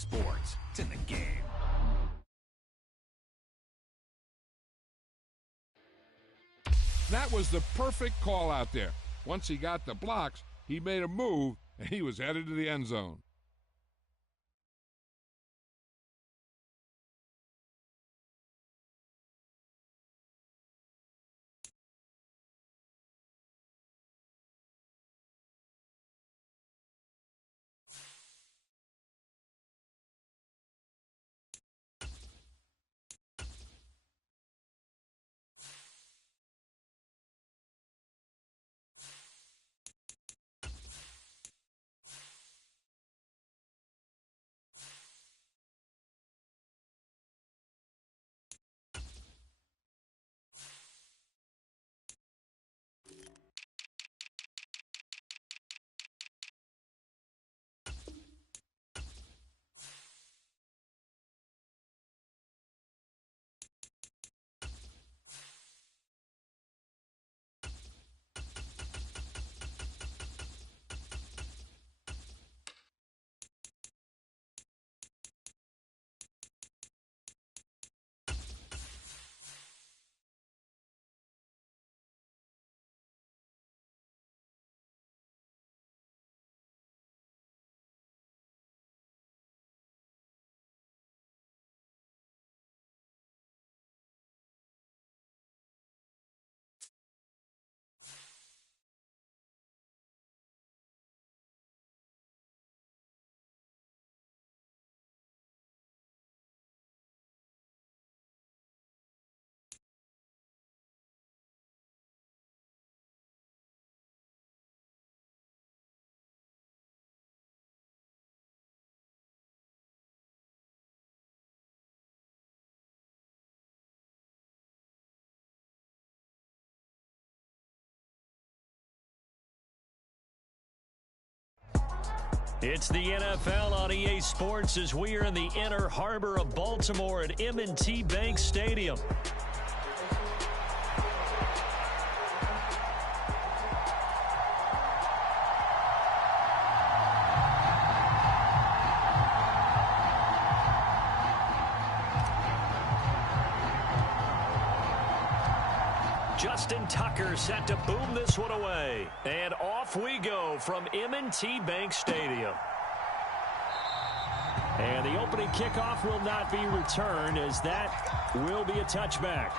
sports. It's in the game. That was the perfect call out there. Once he got the blocks, he made a move, and he was headed to the end zone. It's the NFL on EA Sports as we are in the inner harbor of Baltimore at M&T Bank Stadium. Justin Tucker set to boom this one away. And off we go from M&T Bank Stadium. And the opening kickoff will not be returned as that will be a touchback.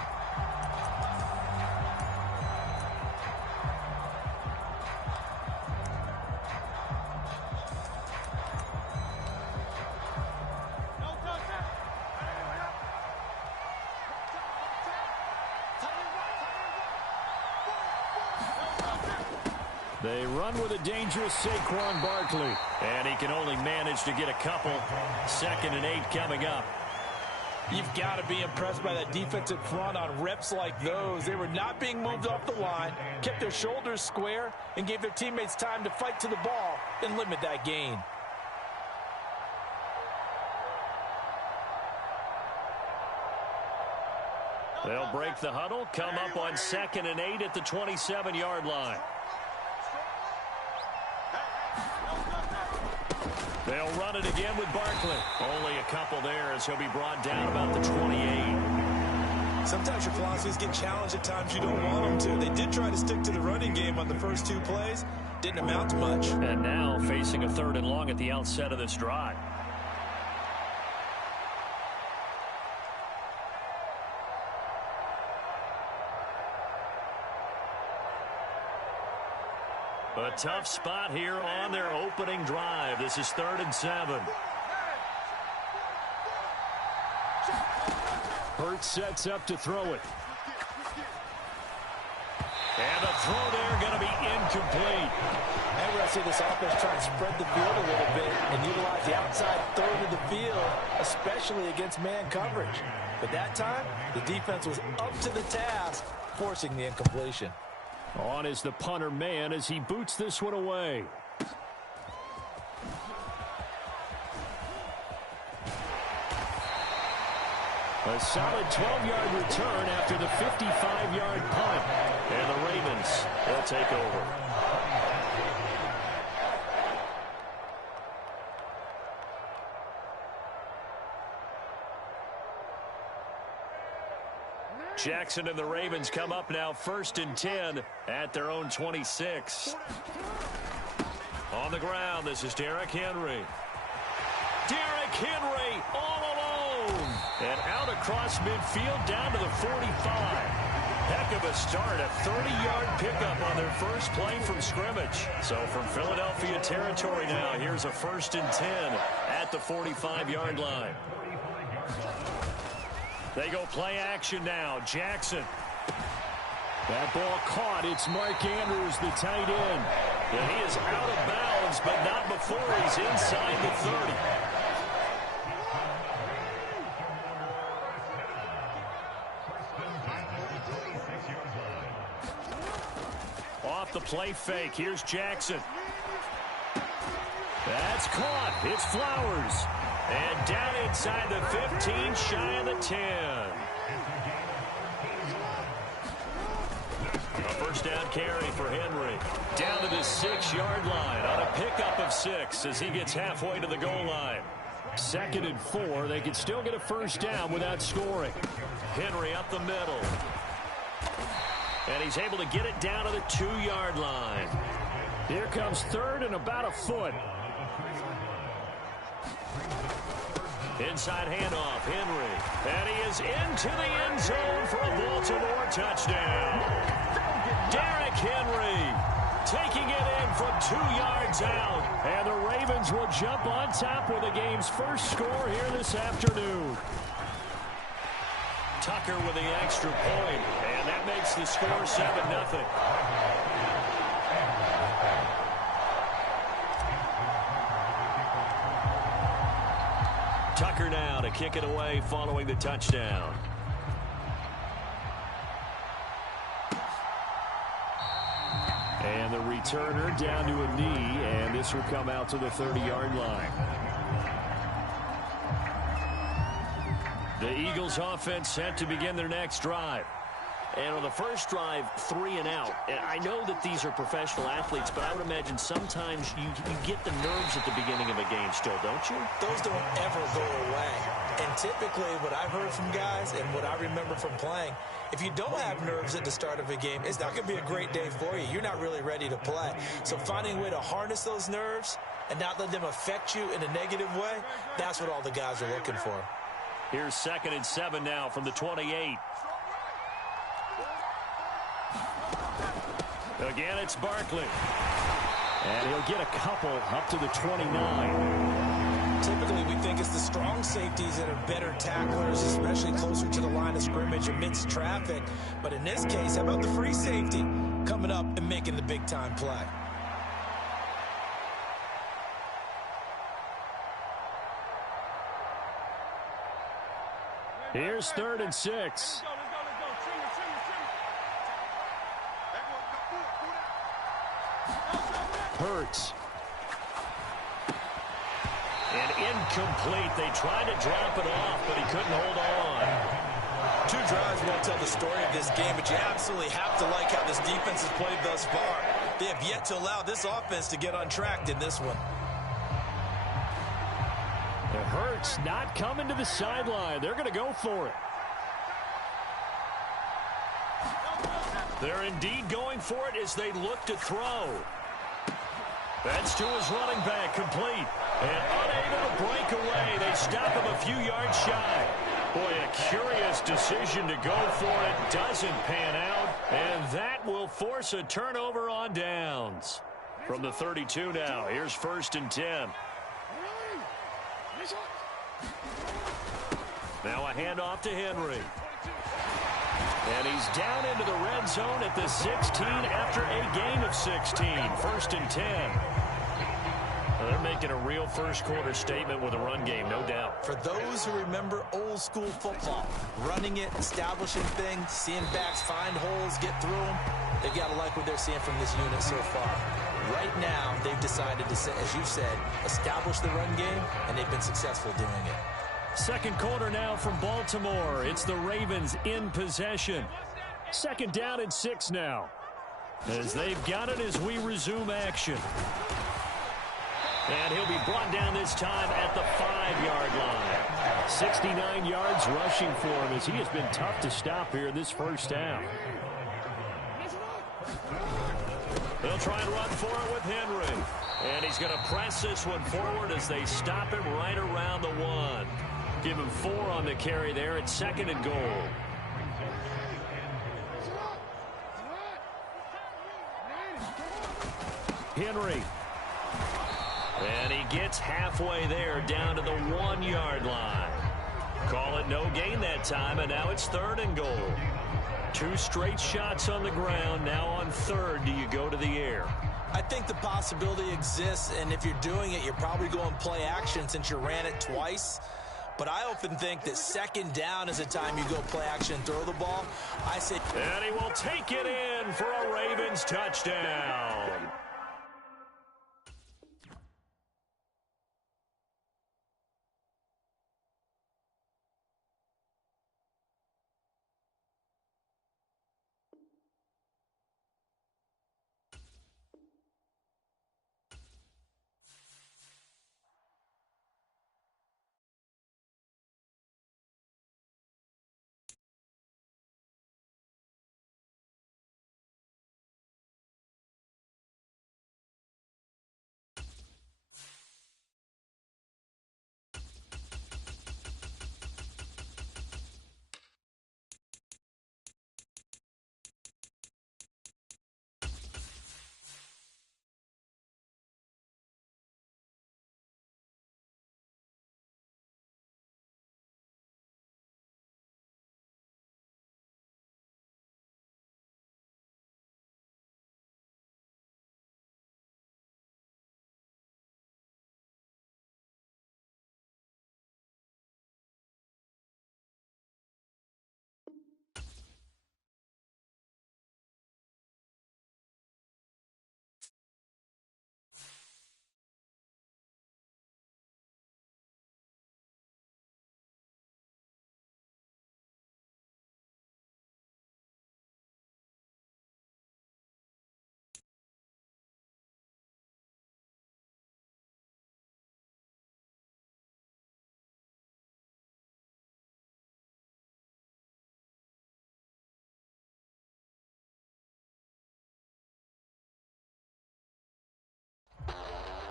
They run with a dangerous Saquon Barkley. And he can only manage to get a couple. 2nd and 8 coming up. You've got to be impressed by that defensive front on reps like those. They were not being moved off the line, kept their shoulders square, and gave their teammates time to fight to the ball and limit that gain. They'll break the huddle, come up on 2nd and 8 at the 27-yard line. They'll run it again with Barkley. Only a couple there as he'll be brought down about the 28. Sometimes your philosophies get challenged at times you don't want them to. They did try to stick to the running game on the first 2 plays. Didn't amount to much. And now facing a 3rd and long at the outset of this drive. A tough spot here on their opening drive. This is 3rd and 7. Hurts sets up to throw it. And the throw there going to be incomplete. And we're going to see this offense try to spread the field a little bit and utilize the outside 3rd of the field, especially against man coverage. But that time, the defense was up to the task, forcing the incompletion. On is the punter man as he boots this one away. A solid 12-yard return after the 55-yard punt. And the Ravens will take over. Jackson and the Ravens come up now 1st and 10 at their own 26. On the ground, this is Derrick Henry. Derrick Henry all alone. And out across midfield down to the 45. Heck of a start, a 30-yard pickup on their first play from scrimmage. So from Philadelphia territory now, here's a 1st and 10 at the 45-yard line. They go play action now. Jackson. That ball caught. It's Mark Andrews, the tight end. And he is out of bounds, but not before he's inside the 30. Off the play fake. Here's Jackson. That's caught. It's Flowers. And down inside the 15, shy of the 10. A first down carry for Henry. Down to the 6-yard line on a pickup of 6 as he gets halfway to the goal line. 2nd and 4. They can still get a first down without scoring. Henry up the middle. And he's able to get it down to the 2-yard line. Here comes 3rd and about a foot. Inside handoff, Henry. And he is into the end zone for a Baltimore touchdown. Derrick Henry taking it in from 2 yards out. And the Ravens will jump on top with the game's first score here this afternoon. Tucker with the extra point, and that makes the score 7-0. Tucker now to kick it away following the touchdown. And the returner down to a knee, and this will come out to the 30-yard line. The Eagles offense set to begin their next drive. And on the first drive, 3 and out. And I know that these are professional athletes, but I would imagine sometimes you get the nerves at the beginning of a game still, don't you? Those don't ever go away. And typically what I've heard from guys and what I remember from playing, if you don't have nerves at the start of a game, it's not going to be a great day for you. You're not really ready to play. So finding a way to harness those nerves and not let them affect you in a negative way, that's what all the guys are looking for. Here's 2nd and 7 now from the 28. Again, it's Barkley. And he'll get a couple up to the 29. Typically, we think it's the strong safeties that are better tacklers, especially closer to the line of scrimmage amidst traffic. But in this case, how about the free safety coming up and making the big-time play? Here's 3rd and 6. Hurts. And incomplete. They tried to drop it off, but he couldn't hold on. 2 drives won't tell the story of this game, but you absolutely have to like how this defense has played thus far. They have yet to allow this offense to get untracked in this one. It hurts not coming to the sideline. They're going to go for it. They're indeed going for it as they look to throw. That's to his running back, complete. And unable to break away. They stop him a few yards shy. Boy, a curious decision to go for it. Doesn't pan out. And that will force a turnover on downs. From the 32 now, here's 1st and 10. Now a handoff to Henry. And he's down into the red zone at the 16 after a gain of 16. 1st and 10. Well, they're making a real first-quarter statement with a run game, no doubt. For those who remember old-school football, running it, establishing things, seeing backs find holes, get through them, they've got to like what they're seeing from this unit so far. Right now, they've decided to, as you said, establish the run game, and they've been successful doing it. 2nd quarter now from Baltimore. It's the Ravens in possession. 2nd down and 6 now. As they've got it as we resume action. And he'll be brought down this time at the 5-yard line. 69 yards rushing for him as he has been tough to stop here in this first half. They'll try and run for it with Henry. And he's going to press this one forward as they stop him right around the 1. Give him 4 on the carry there at 2nd and goal. Henry. And he gets halfway there down to the 1-yard line. Call it no gain that time, and now it's 3rd and goal. 2 straight shots on the ground. Now on 3rd, do you go to the air? I think the possibility exists, and if you're doing it, you're probably going play action since you ran it twice. But I often think that 2nd down is the time you go play action and throw the ball. I say, and he will take it in for a Ravens touchdown.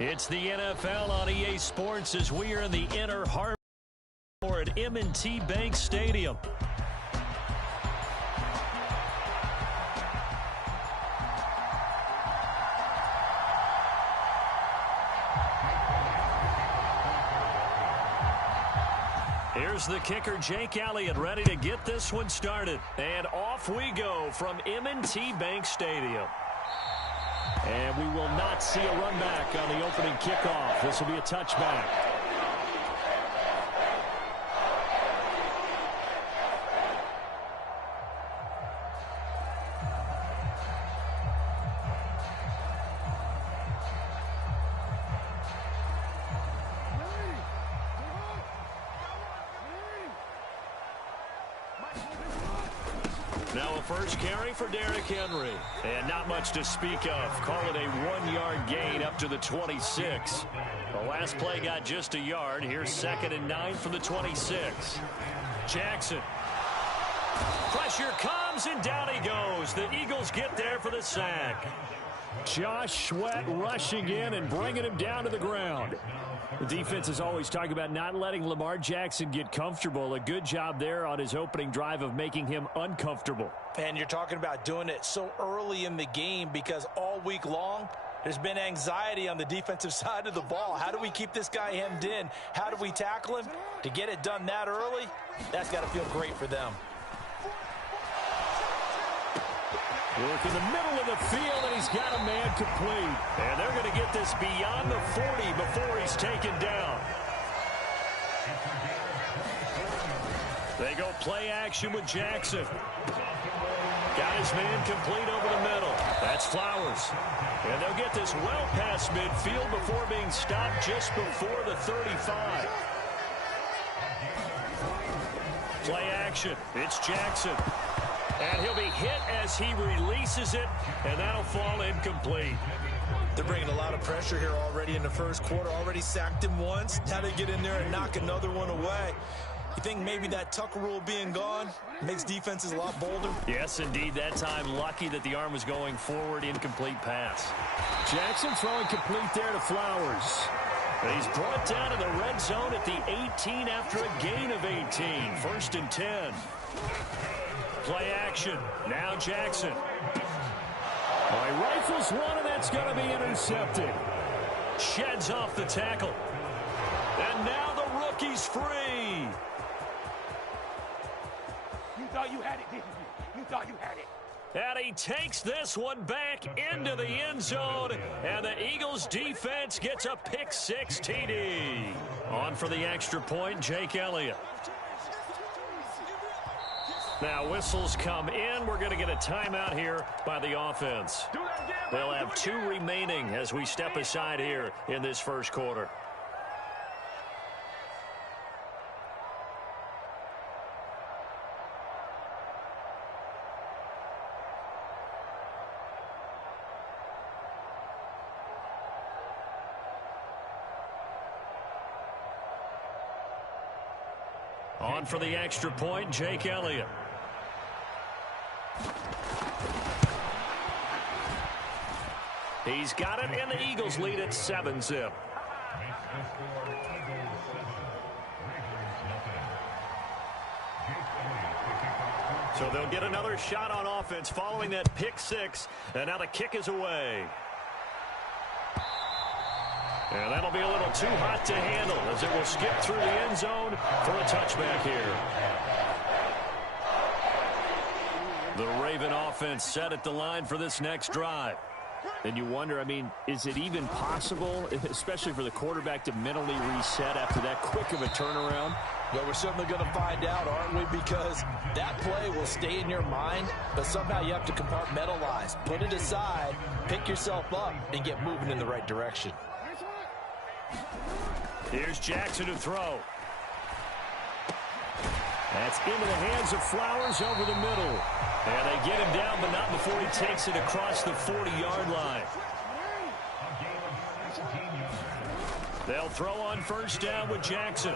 It's the NFL on EA Sports as we are in the Inner Harbor at M&T Bank Stadium. Here's the kicker, Jake Elliott, ready to get this one started. And off we go from M&T Bank Stadium. And we will not see a run back on the opening kickoff. This will be a touchback. Now a first carry for Derrick Henry. And not much to speak of. Call it a 1-yard gain up to the 26. The last play got just a yard. Here's 2nd and 9 from the 26. Jackson. Pressure comes, and down he goes. The Eagles get there for the sack. Josh Sweat rushing in and bringing him down to the ground. The defense is always talking about not letting Lamar Jackson get comfortable. A good job there on his opening drive of making him uncomfortable. And you're talking about doing it so early in the game because all week long there's been anxiety on the defensive side of the ball. How do we keep this guy hemmed in? How do we tackle him? To get it done that early, that's got to feel great for them. Work in the middle of the field, and he's got a man complete. And they're going to get this beyond the 40 before he's taken down. They go play action with Jackson. Got his man complete over the middle. That's Flowers. And they'll get this well past midfield before being stopped just before the 35. Play action. It's Jackson. And he'll be hit as he releases it, and that'll fall incomplete. They're bringing a lot of pressure here already in the first quarter. Already sacked him once. Now they get in there and knock another one away. You think maybe that Tucker rule being gone makes defenses a lot bolder? Yes, indeed. That time, lucky that the arm was going forward. Incomplete pass. Jackson throwing complete there to Flowers. He's brought down in the red zone at the 18 after a gain of 18. 1st and 10. Play action. Now Jackson. He rifles one, and that's going to be intercepted. Sheds off the tackle. And now the rookie's free. You thought you had it, didn't you? You thought you had it. And he takes this one back into the end zone. And the Eagles defense gets a pick-6 TD. On for the extra point, Jake Elliott. Now whistles come in. We're going to get a timeout here by the offense. They'll have 2 remaining as we step aside here in this first quarter. On for the extra point, Jake Elliott. He's got it, and the Eagles lead at 7-zip. So they'll get another shot on offense following that pick-6, and now the kick is away. And that'll be a little too hot to handle as it will skip through the end zone for a touchback here. The Raven offense set at the line for this next drive. And you wonder, I mean, is it even possible, especially for the quarterback, to mentally reset after that quick of a turnaround? Well, we're certainly going to find out, aren't we? Because that play will stay in your mind, but somehow you have to compartmentalize. Put it aside, pick yourself up, and get moving in the right direction. Here's Jackson to throw. That's into the hands of Flowers over the middle. And they get him down, but not before he takes it across the 40-yard line. They'll throw on first down with Jackson.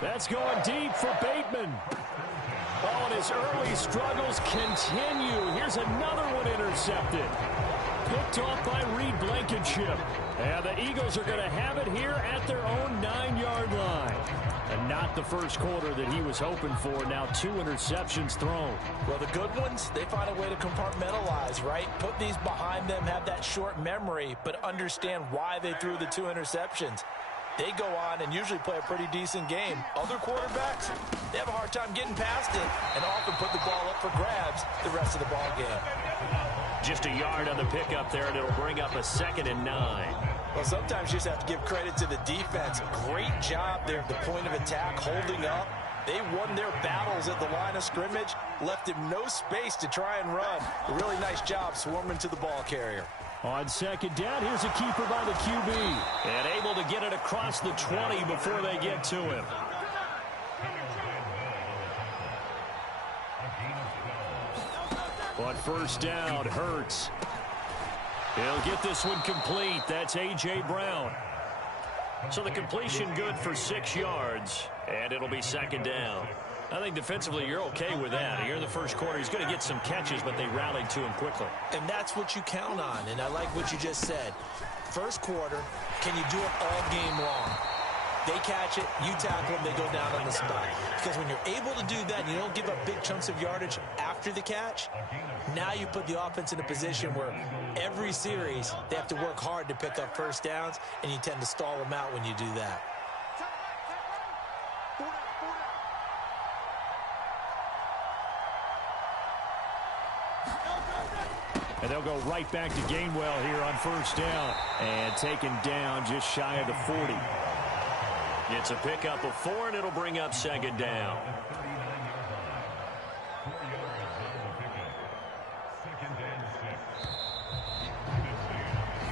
That's going deep for Bateman. Oh, and his early struggles continue. Here's another one intercepted. Picked off by Reed Blankenship. And the Eagles are going to have it here at their own 9-yard line. And not the first quarter that he was hoping for. Now 2 interceptions thrown. Well, the good ones, they find a way to compartmentalize, right? Put these behind them, have that short memory, but understand why they threw the 2 interceptions. They go on and usually play a pretty decent game. Other quarterbacks, they have a hard time getting past it and often put the ball up for grabs the rest of the ball game. Just a yard on the pickup there, and it'll bring up a 2nd and 9. Well, sometimes you just have to give credit to the defense. Great job there at the point of attack, holding up. They won their battles at the line of scrimmage, left him no space to try and run. A really nice job swarming to the ball carrier. On second down, here's a keeper by the QB. And able to get it across the 20 before they get to him. But first down, Hurts. He'll get this one complete. That's A.J. Brown. So the completion good for 6 yards, and it'll be 2nd down. I think defensively you're okay with that. Here in the first quarter, he's going to get some catches, but they rallied to him quickly. And that's what you count on, and I like what you just said. First quarter, can you do it all game long? They catch it, you tackle them, they go down on the spot. Because when you're able to do that, you don't give up big chunks of yardage after the catch, now you put the offense in a position where every series they have to work hard to pick up first downs, and you tend to stall them out when you do that. And they'll go right back to Gainwell here on first down. And taken down just shy of the 40. It's a pickup of 4, and it'll bring up 2nd down.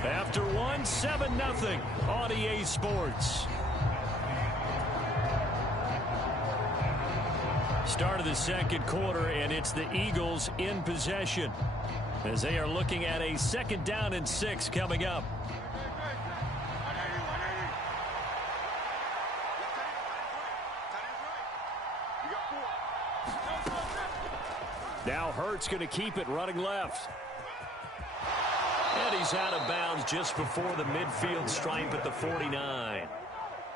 After 1, 7-0 on EA Sports. Start of the second quarter, and it's the Eagles in possession as they are looking at a 2nd down and 6 coming up. Now Hurts going to keep it running left. And he's out of bounds just before the midfield stripe at the 49.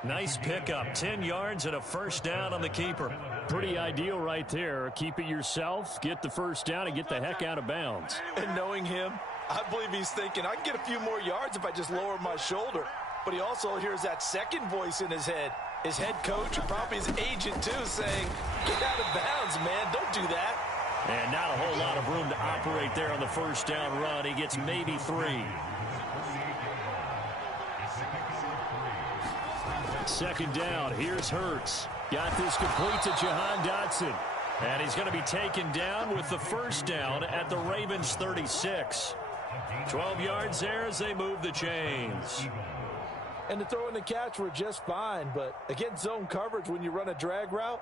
Nice pickup, 10 yards and a first down on the keeper. Pretty ideal right there. Keep it yourself, get the first down, and get the heck out of bounds. And knowing him, I believe he's thinking, I can get a few more yards if I just lower my shoulder. But he also hears that second voice in his head. His head coach, probably his agent too, saying, get out of bounds, man. Don't do that. And not a whole lot of room to operate there on the first down run. He gets maybe 3. Second down, here's Hurts. Got this complete to Jahan Dotson. And he's going to be taken down with the first down at the Ravens 36. 12 yards there as they move the chains. And the throw and the catch were just fine, but against zone coverage when you run a drag route,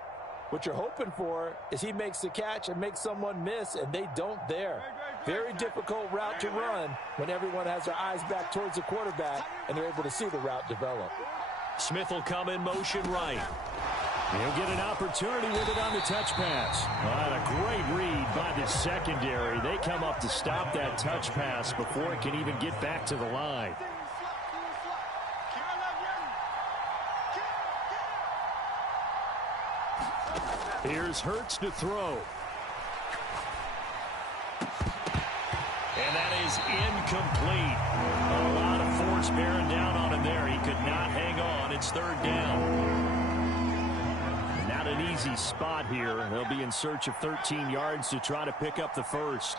what you're hoping for is he makes the catch and makes someone miss, and they don't there. Very difficult route to run when everyone has their eyes back towards the quarterback and they're able to see the route develop. Smith will come in motion right. He'll get an opportunity with it on the touch pass. And a great read by the secondary. They come up to stop that touch pass before it can even get back to the line. Here's Hurts to throw. And that is incomplete. A lot of force bearing down on him there. He could not hang on. It's third down. Not an easy spot here. They'll be in search of 13 yards to try to pick up the first.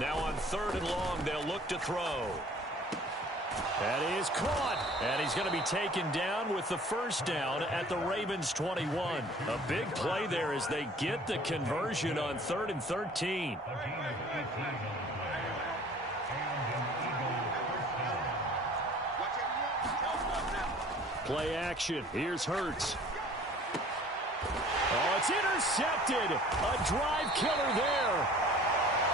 Now on third and long, they'll look to throw. That is caught. And he's going to be taken down with the first down at the Ravens 21. A big play there as they get the conversion on 3rd and 13. Play action. Here's Hurts. Oh, it's intercepted. A drive killer there.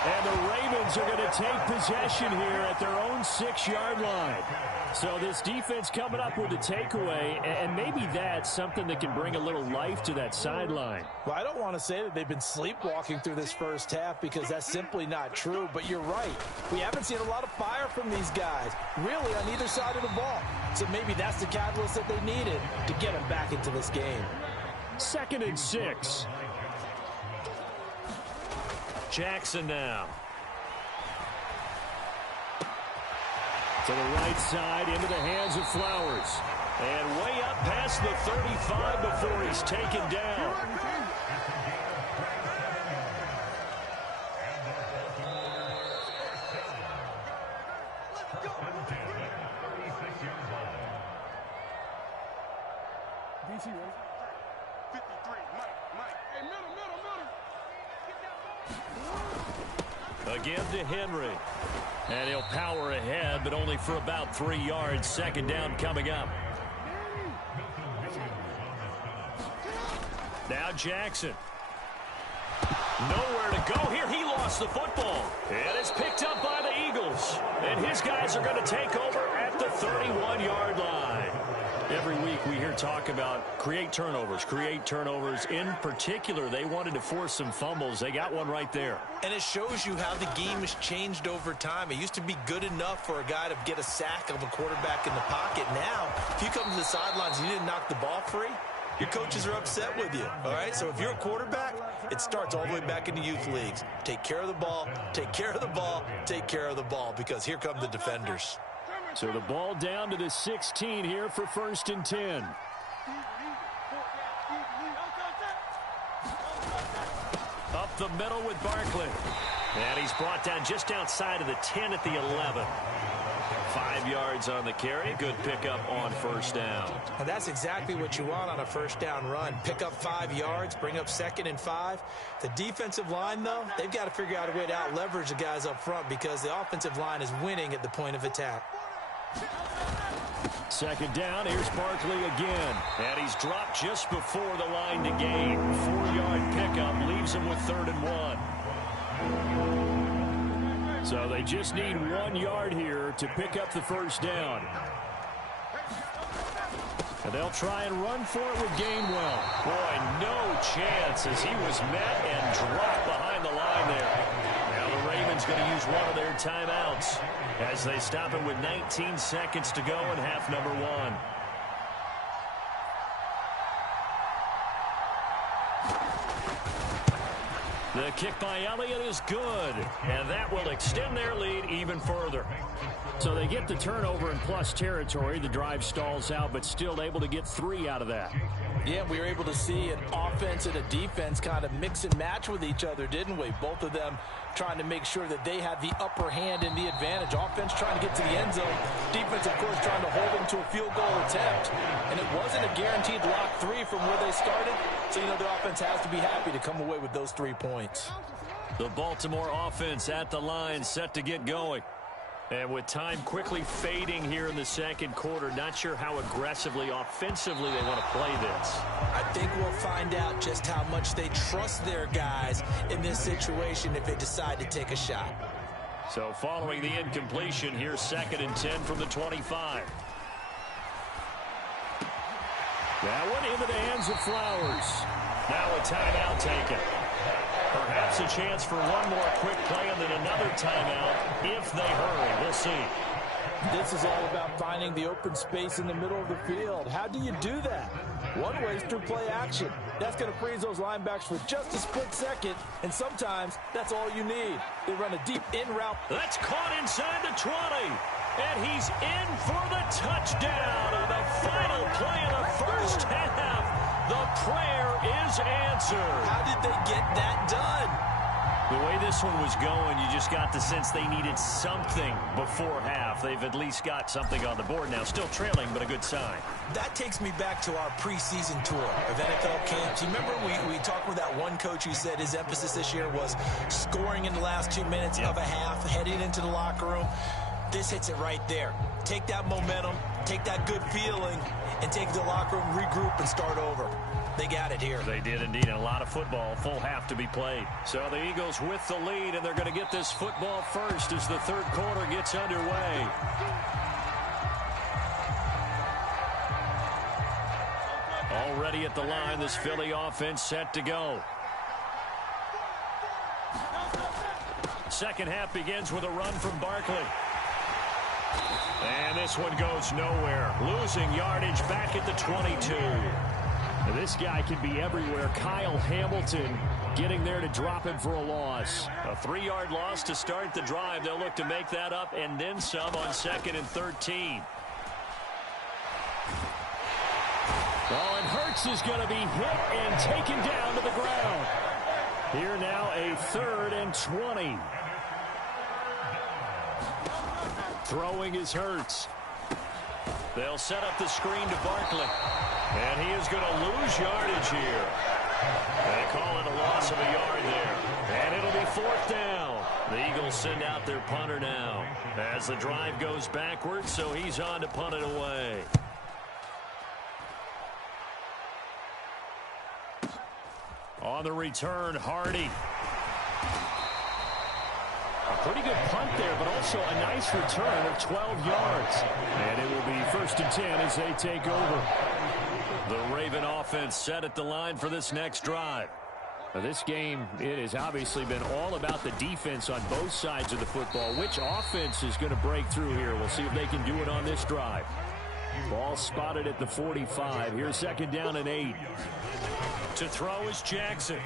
And the Ravens are going to take possession here at their own 6-yard line. So this defense coming up with a takeaway, and maybe that's something that can bring a little life to that sideline. Well, I don't want to say that they've been sleepwalking through this first half because that's simply not true, but you're right. We haven't seen a lot of fire from these guys, really on either side of the ball. So maybe that's the catalyst that they needed to get them back into this game. 2nd and 6. Jackson now. To the right side, into the hands of Flowers. And way up past the 35 before he's taken down. DC ready? 53, Mike. Hey, middle. Again to Henry. And he'll power ahead, but only for about 3 yards. Second down coming up. Now Jackson. Nowhere to go here. He lost the football. And it's picked up by the Eagles. And his guys are going to take over at the 31-yard line. Every week we hear talk about create turnovers. In particular, they wanted to force some fumbles. They got one right there. And it shows you how the game has changed over time. It used to be good enough for a guy to get a sack of a quarterback in the pocket. Now, if you come to the sidelines and you didn't knock the ball free, your coaches are upset with you, all right? So if you're a quarterback, it starts all the way back in the youth leagues. Take care of the ball, take care of the ball, take care of the ball, because here come the defenders. So the ball down to the 16 here for 1st and 10. Up the middle with Barkley. And he's brought down just outside of the 10 at the 11. 5 yards on the carry. Good pickup on first down. And that's exactly what you want on a first down run. Pick up 5 yards, bring up 2nd and 5. The defensive line, though, they've got to figure out a way to out-leverage the guys up front because the offensive line is winning at the point of attack. 2nd down, here's Barkley again. And he's dropped just before the line to gain. 4-yard pickup leaves him with 3rd and 1. So they just need 1 yard here to pick up the first down. And they'll try and run for it with Gainwell. Boy, no chance as he was met and dropped behind the line there. Now the Ravens going to use one of their timeouts as they stop it with 19 seconds to go in half number one. The kick by Elliott is good, and that will extend their lead even further. So they get the turnover in plus territory. The drive stalls out, but still able to get 3 out of that. Yeah, we were able to see an offense and a defense kind of mix and match with each other, didn't we? Both of them trying to make sure that they had the upper hand and the advantage. Offense trying to get to the end zone. Defense, of course, trying to hold them to a field goal attempt. And it wasn't a guaranteed lock 3 from where they started. So, you know, the offense has to be happy to come away with those 3 points. The Baltimore offense at the line, set to get going. And with time quickly fading here in the second quarter, not sure how aggressively, offensively they want to play this. I think we'll find out just how much they trust their guys in this situation if they decide to take a shot. So following the incompletion, here's 2nd and 10 from the 25. That one into the hands of Flowers. Now a timeout taken. Perhaps a chance for one more quick play and then another timeout if they hurry. We'll see. This is all about finding the open space in the middle of the field. How do you do that? One way is through play action. That's going to freeze those linebackers for just a split second, and sometimes that's all you need. They run a deep in route. That's caught inside the 20, and he's in for the touchdown on the final play of the first half. The prayer is answered. How did they get that done? The way this one was going, you just got the sense they needed something before half. They've at least got something on the board now. Still trailing, but a good sign. That takes me back to our preseason tour of NFL camps. You remember we talked with that one coach who said his emphasis this year was scoring in the last 2 minutes of a half, heading into the locker room. This hits it right there. Take that momentum, take that good feeling, and take it to the locker room, regroup, and start over. They got it here. They did indeed, and a lot of football, full half to be played. So the Eagles with the lead, and they're going to get this football first as the third quarter gets underway. Already at the line, this Philly offense set to go. Second half begins with a run from Barkley. And this one goes nowhere. Losing yardage back at the 22. Now this guy can be everywhere. Kyle Hamilton getting there to drop him for a loss. A 3-yard loss to start the drive. They'll look to make that up and then some on 2nd and 13. Oh, and Hurts is going to be hit and taken down to the ground. Here now a 3rd and 20. Throwing is Hurts. They'll set up the screen to Barkley. And he is going to lose yardage here. They call it a loss of a yard there. And it'll be 4th down. The Eagles send out their punter now as the drive goes backwards, so he's on to punt it away. On the return, Hardy. A pretty good punt there, but also a nice return of 12 yards. And it will be 1st and 10 as they take over. The Raven offense set at the line for this next drive. Now this game, it has obviously been all about the defense on both sides of the football. Which offense is going to break through here? We'll see if they can do it on this drive. Ball spotted at the 45. Here's 2nd down and 8. To throw is Jackson.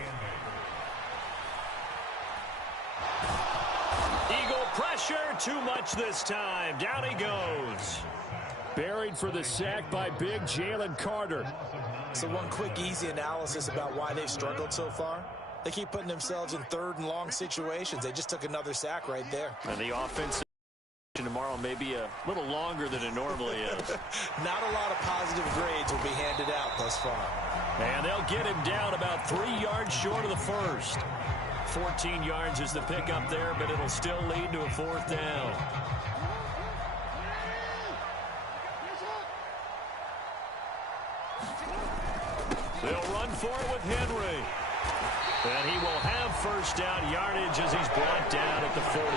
Eagle pressure, too much this time. Down he goes. Buried for the sack by big Jalen Carter. So one quick, easy analysis about why they've struggled so far. They keep putting themselves in 3rd and long situations. They just took another sack right there. And the offense tomorrow may be a little longer than it normally is. Not a lot of positive grades will be handed out thus far. And they'll get him down about 3 yards short of the first. 14 yards is the pickup there, but it'll still lead to a 4th down. They'll run for it with Henry. And he will have 1st down yardage as he's brought down at the 41.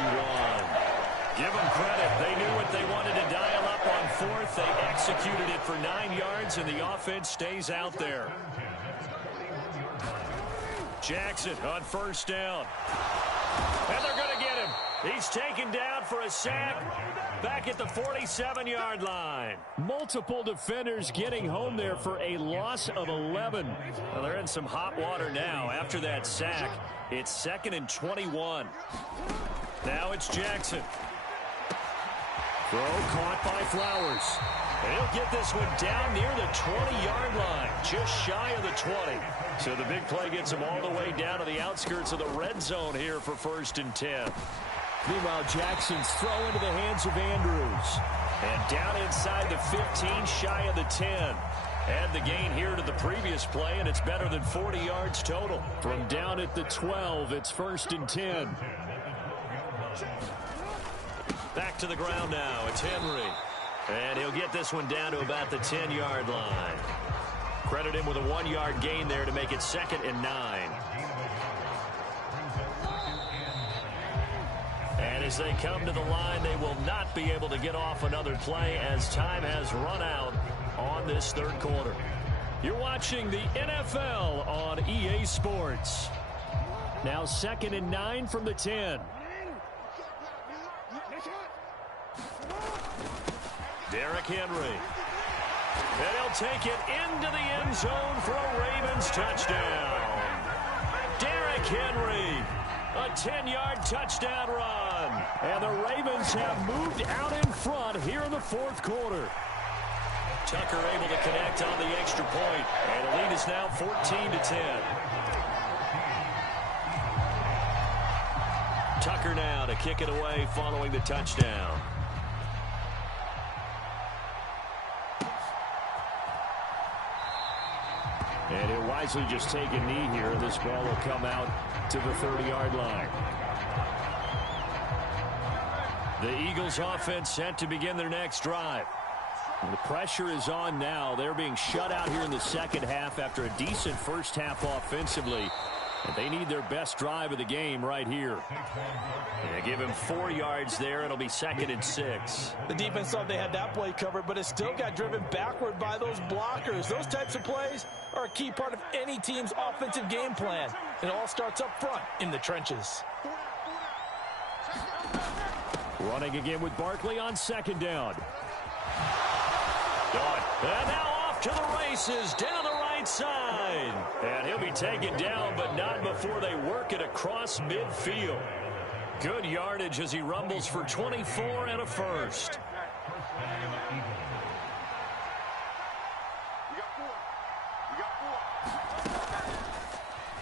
Give them credit. They knew what they wanted to dial up on fourth. They executed it for 9 yards, and the offense stays out there. Jackson on first down. And they're going to get him. He's taken down for a sack back at the 47-yard line. Multiple defenders getting home there for a loss of 11. Well, they're in some hot water now after that sack. It's 2nd and 21. Now it's Jackson. Throw caught by Flowers. And he'll get this one down near the 20-yard line, just shy of the 20. So the big play gets him all the way down to the outskirts of the red zone here for 1st and 10. Meanwhile, Jackson's throw into the hands of Andrews. And down inside the 15, shy of the 10. Add the gain here to the previous play, and it's better than 40 yards total. From down at the 12, it's 1st and 10. Back to the ground now. It's Henry. And he'll get this one down to about the 10-yard line. Credit him with a 1-yard gain there to make it 2nd and 9. And as they come to the line, they will not be able to get off another play as time has run out on this 3rd quarter. You're watching the NFL on EA Sports. Now 2nd and 9 from the 10. Derrick Henry. And he'll take it into the end zone for a Ravens touchdown. Derrick Henry, a 10-yard touchdown run. And the Ravens have moved out in front here in the 4th quarter. Tucker able to connect on the extra point. And the lead is now 14-10. Tucker now to kick it away following the touchdown. And he'll wisely just take a knee here. This ball will come out to the 30-yard line. The Eagles offense set to begin their next drive. And the pressure is on now. They're being shut out here in the 2nd half after a decent first half offensively. And they need their best drive of the game right here. And they give him 4 yards there. It'll be 2nd and 6. The defense thought they had that play covered, but it still got driven backward by those blockers. Those types of plays are a key part of any team's offensive game plan. It all starts up front in the trenches. Running again with Barkley on 2nd down. Gone. And now off to the races down the right side. And he'll be taken down, but not before they work it across midfield. Good yardage as he rumbles for 24 and a first.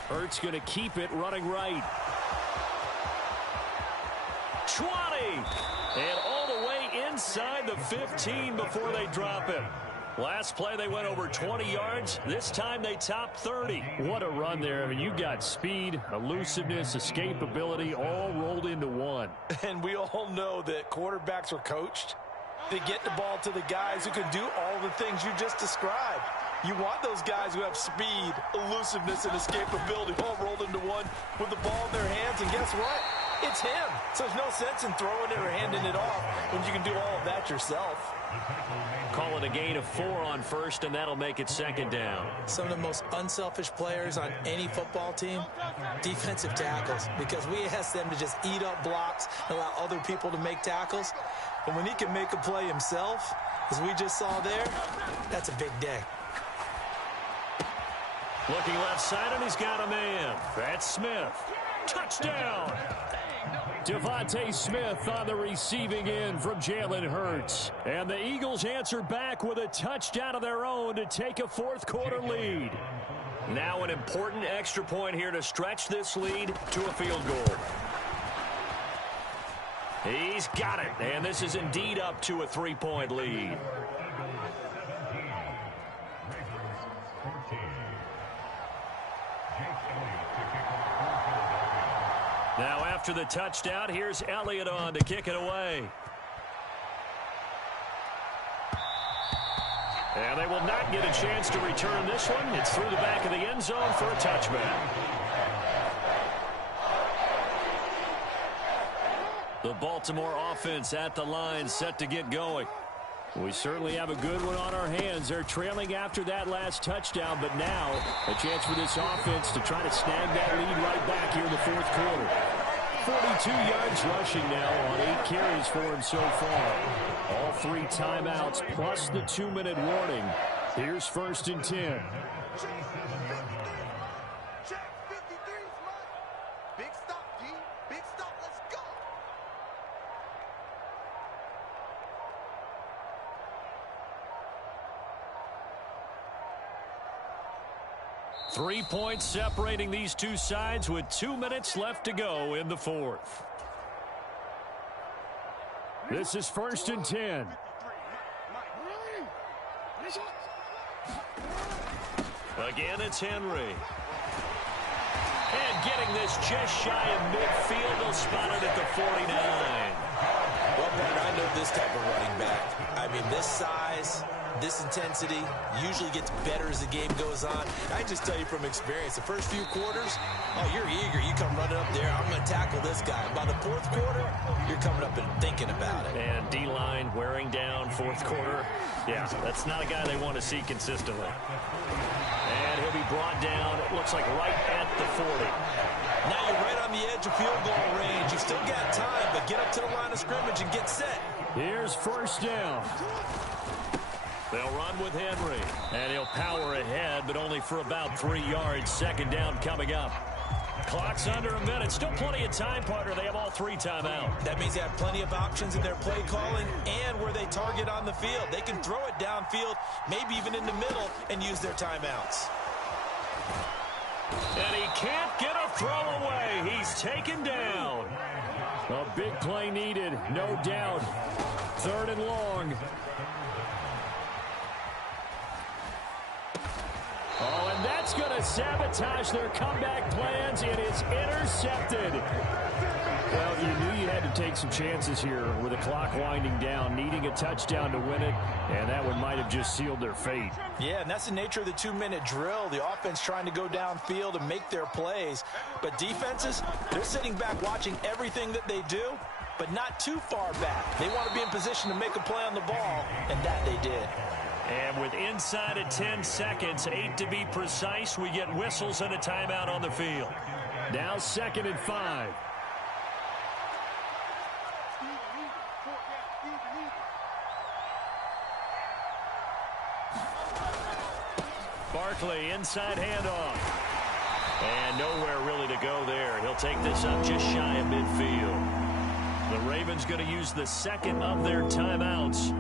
Hurts going to keep it running right. 20. And all the way inside the 15 before they drop him. Last play they went over 20 yards. This time they topped 30. What a run there. I mean, you got speed, elusiveness, escapability all rolled into one. And we all know that quarterbacks are coached to get the ball to the guys who can do all the things you just described. You want those guys who have speed, elusiveness, and escapability all rolled into one with the ball in their hands. And guess what? It's him. So there's no sense in throwing it or handing it off when you can do all of that yourself. Call it a gain of 4 on first, and that'll make it 2nd down. Some of the most unselfish players on any football team, defensive tackles, because we ask them to just eat up blocks and allow other people to make tackles. And when he can make a play himself, as we just saw there, that's a big day. Looking left side, and he's got a man. That's Smith. Touchdown! Devontae Smith on the receiving end from Jalen Hurts. And the Eagles answer back with a touchdown of their own to take a 4th quarter lead. Now an important extra point here to stretch this lead to a field goal. He's got it, and this is indeed up to a 3-point lead. Now after the touchdown, here's Elliott on to kick it away. And they will not get a chance to return this one. It's through the back of the end zone for a touchback. The Baltimore offense at the line set to get going. We certainly have a good one on our hands. They're trailing after that last touchdown, but now a chance for this offense to try to snag that lead right back here in the fourth quarter. 42 yards rushing now on 8 carries for him so far. All 3 timeouts plus the 2-minute warning. Here's 1st and 10. Check 53, Smart. Big stop, G. Big stop. Let's go. Three points separating these two sides with 2 minutes left to go in the fourth. This is 1st and 10. Again, it's Henry. And getting this just shy of midfield. They'll spot it at the 49. Well, partner, I know this type of running back. I mean, this size, this intensity usually gets better as the game goes on. I just tell you from experience, the first few quarters, oh, you're eager. You come running up there, I'm going to tackle this guy. By the fourth quarter, you're coming up and thinking about it. And D-line wearing down fourth quarter. Yeah, that's not a guy they want to see consistently. And he'll be brought down, it looks like right at the 40. Now you're right on the edge of field goal range. You've still got time, but get up to the line of scrimmage and get set. Here's 1st down. They'll run with Henry. And he'll power ahead, but only for about 3 yards. 2nd down coming up. Clock's under a minute. Still plenty of time, partner. They have all 3 timeout. That means they have plenty of options in their play calling and where they target on the field. They can throw it downfield, maybe even in the middle, and use their timeouts. And he can't get a throw away. He's taken down. A big play needed, no doubt. 3rd and long. Oh, and that's going to sabotage their comeback plans. It is intercepted. Well, you knew you had to take some chances here with the clock winding down, needing a touchdown to win it, and that one might have just sealed their fate. Yeah, and that's the nature of the 2-minute drill. The offense trying to go downfield and make their plays. But defenses, they're sitting back watching everything that they do, but not too far back. They want to be in position to make a play on the ball, and that they did. And with inside of 10 seconds, 8 to be precise, we get whistles and a timeout on the field. Now 2nd and 5. Barkley, inside handoff. And nowhere really to go there. He'll take this up just shy of midfield. The Ravens going to use the 2nd of their timeouts.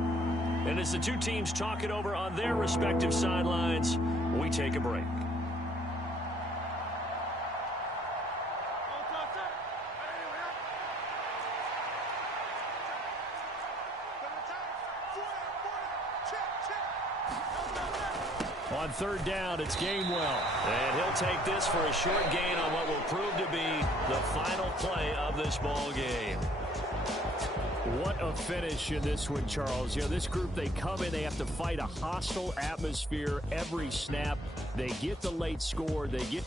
And as the two teams talk it over on their respective sidelines, we take a break. On 3rd down, it's Gainwell. And he'll take this for a short gain on what will prove to be the final play of this ball game. What a finish in this one, Charles. You know, this group, they come in, they have to fight a hostile atmosphere every snap. They get the late score. They get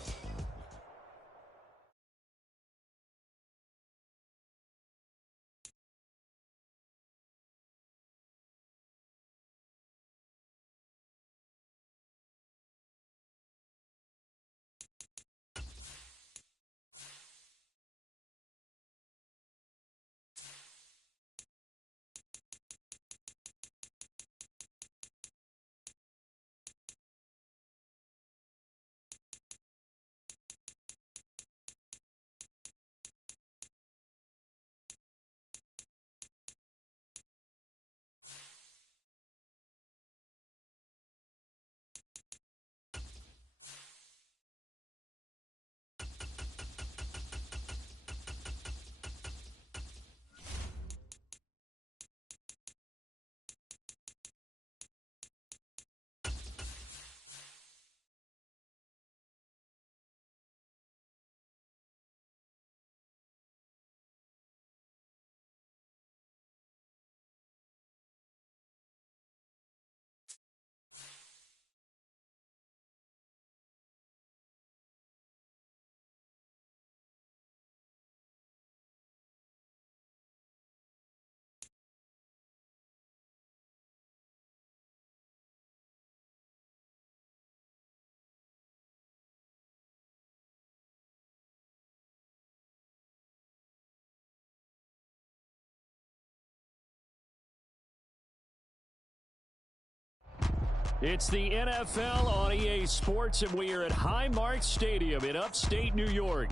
It's the NFL on EA Sports, and we are at Highmark Stadium in upstate New York.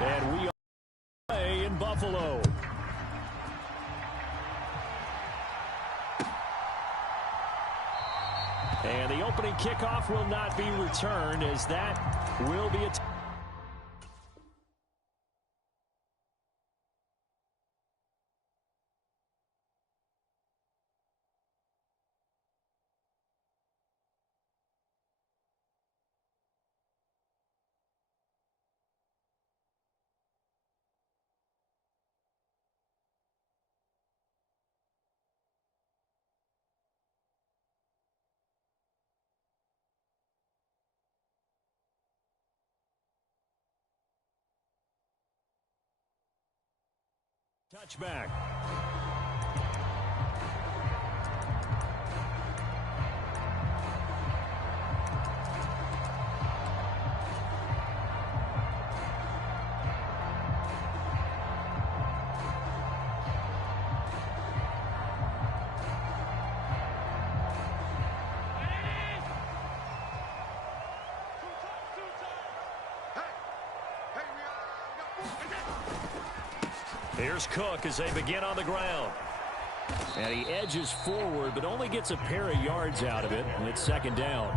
And we are in Buffalo. And the opening kickoff will not be returned, as that will be a touchback. Here's Cook as they begin on the ground. And he edges forward, but only gets a pair of yards out of it, and it's second down.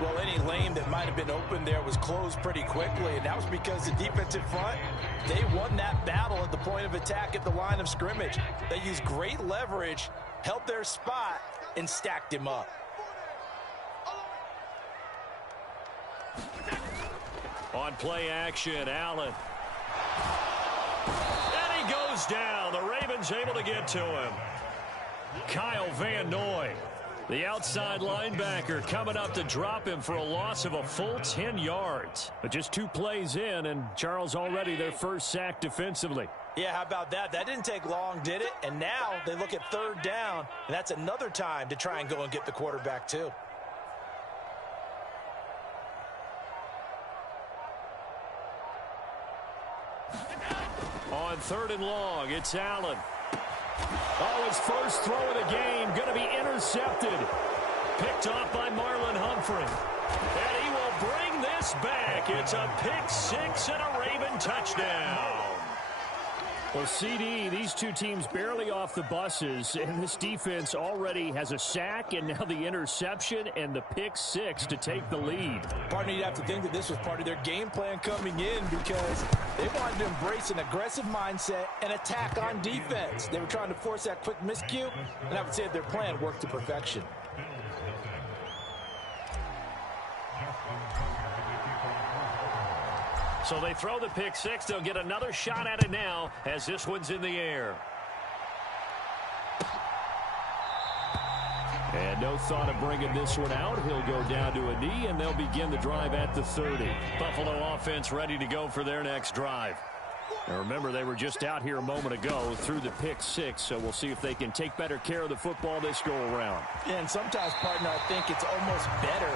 Well, any lane that might have been open there was closed pretty quickly, and that was because the defensive front, they won that battle at the point of attack at the line of scrimmage. They used great leverage, held their spot, and stacked him up. On play action, Allen. Goes down. The Ravens able to get to him. Kyle Van Noy, the outside linebacker, coming up to drop him for a loss of a full 10 yards. But just 2 plays in, and Charles already their first sack defensively. Yeah, how about that? That didn't take long, did it? And now they look at third down, and that's another time to try and go and get the quarterback too. On third and long, it's Allen. Oh, his first throw of the game going to be intercepted. Picked off by Marlon Humphrey. And he will bring this back. It's a pick six and a Raven touchdown. Well, CD, these two teams barely off the buses, and this defense already has a sack and now the interception and the pick six to take the lead. Partner, you'd have to think that this was part of their game plan coming in, because they wanted to embrace an aggressive mindset and attack on defense. They were trying to force that quick miscue, and I would say their plan worked to perfection. So they throw the pick six. They'll get another shot at it now as this one's in the air. And no thought of bringing this one out. He'll go down to a knee, and they'll begin the drive at the 30. Buffalo offense ready to go for their next drive. And remember, they were just out here a moment ago through the pick six, so we'll see if they can take better care of the football this go-around. And sometimes, partner, I think it's almost better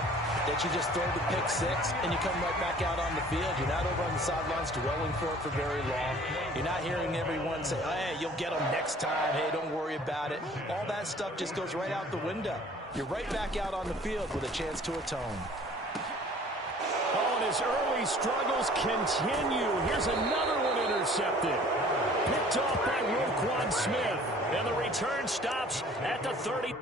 that you just throw the pick six and you come right back out on the field. You're not over on the sidelines dwelling for it for very long. You're not hearing everyone say, hey, you'll get them next time. Hey, don't worry about it. All that stuff just goes right out the window. You're right back out on the field with a chance to atone. Oh, and his early struggles continue. Here's another one intercepted. Picked off by Roquan Smith. And the return stops at the 30.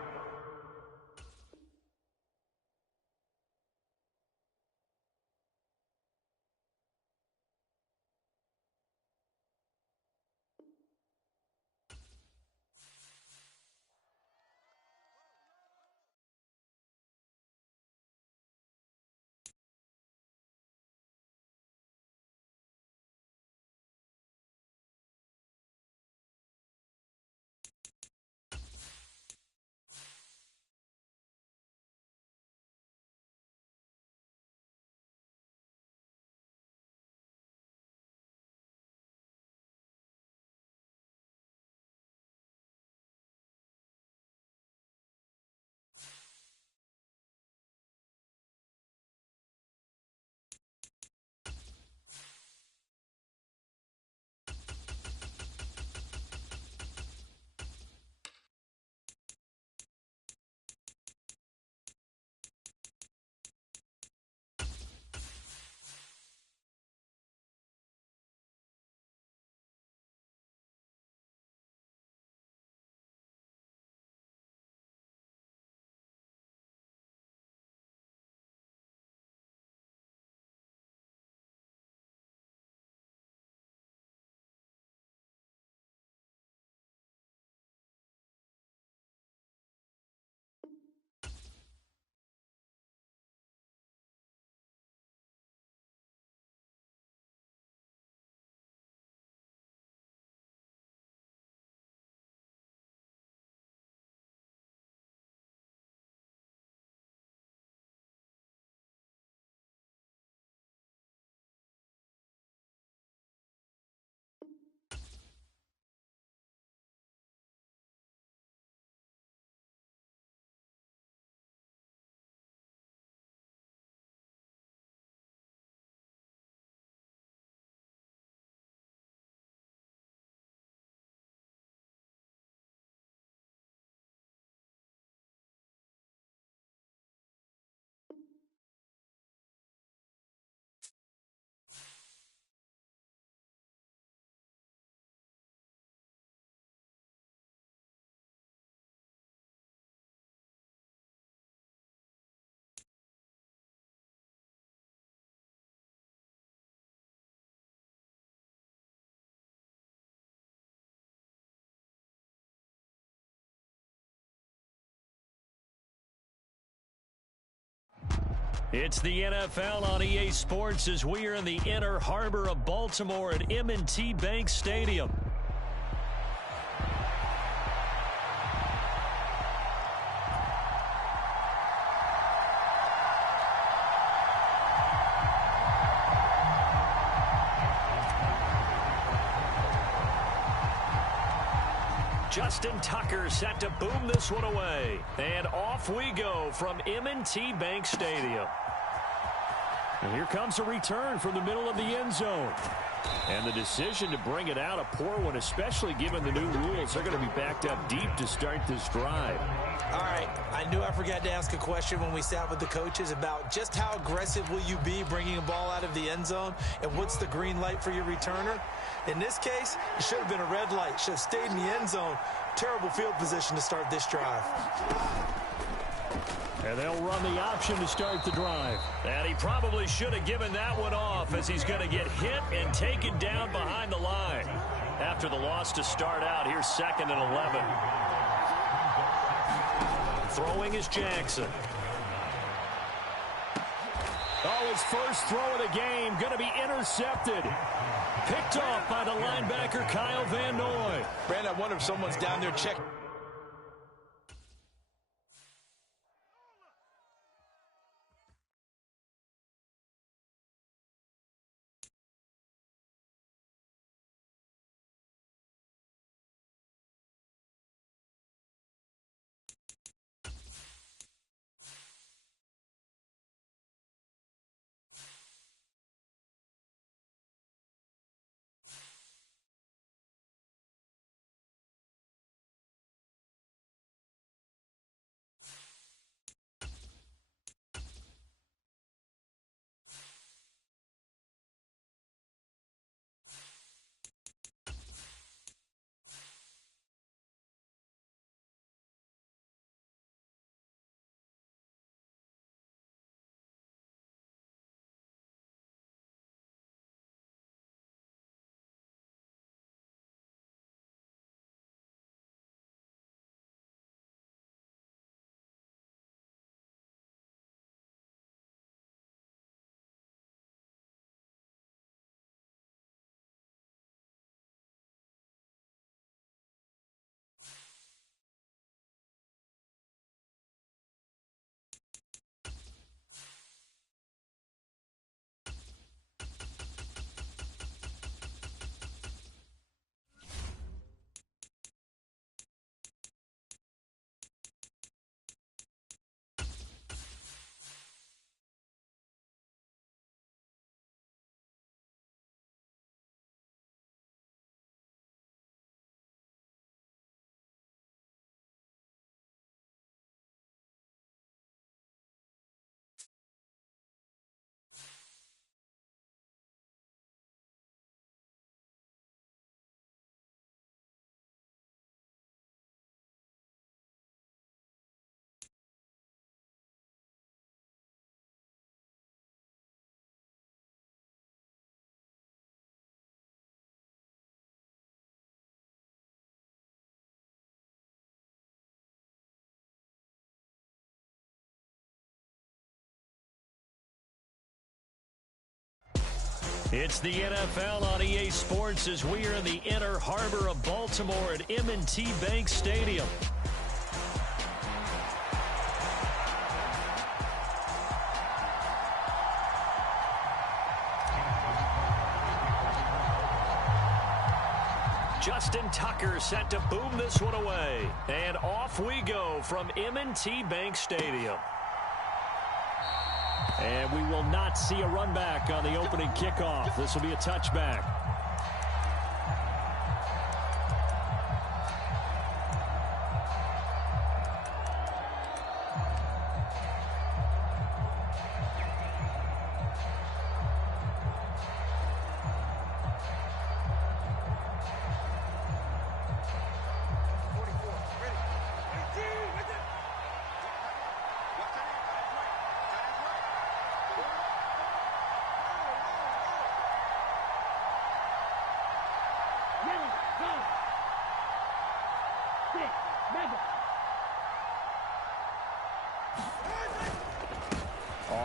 It's the NFL on EA Sports as we are in the inner harbor of Baltimore at M&T Bank Stadium. Justin Tucker set to boom this one away. And off we go from M&T Bank Stadium. And here comes a return from the middle of the end zone. And the decision to bring it out, a poor one, especially given the new rules. They're going to be backed up deep to start this drive. All right, I knew I forgot to ask a question when we sat with the coaches about just how aggressive will you be bringing a ball out of the end zone, and what's the green light for your returner? In this case, it should have been a red light. Should have stayed in the end zone. Terrible field position to start this drive. And they'll run the option to start the drive. And he probably should have given that one off, as he's going to get hit and taken down behind the line. After the loss to start out, here's 2nd and 11. Throwing is Jackson. Oh, his first throw of the game going to be intercepted. Picked off by the linebacker, Kyle Van Noy. Brandon, I wonder if someone's down there checking. It's the NFL on EA Sports as we are in the inner harbor of Baltimore at M&T Bank Stadium. Justin Tucker set to boom this one away. And off we go from M&T Bank Stadium. And we will not see a run back on the opening kickoff. This will be a touchback.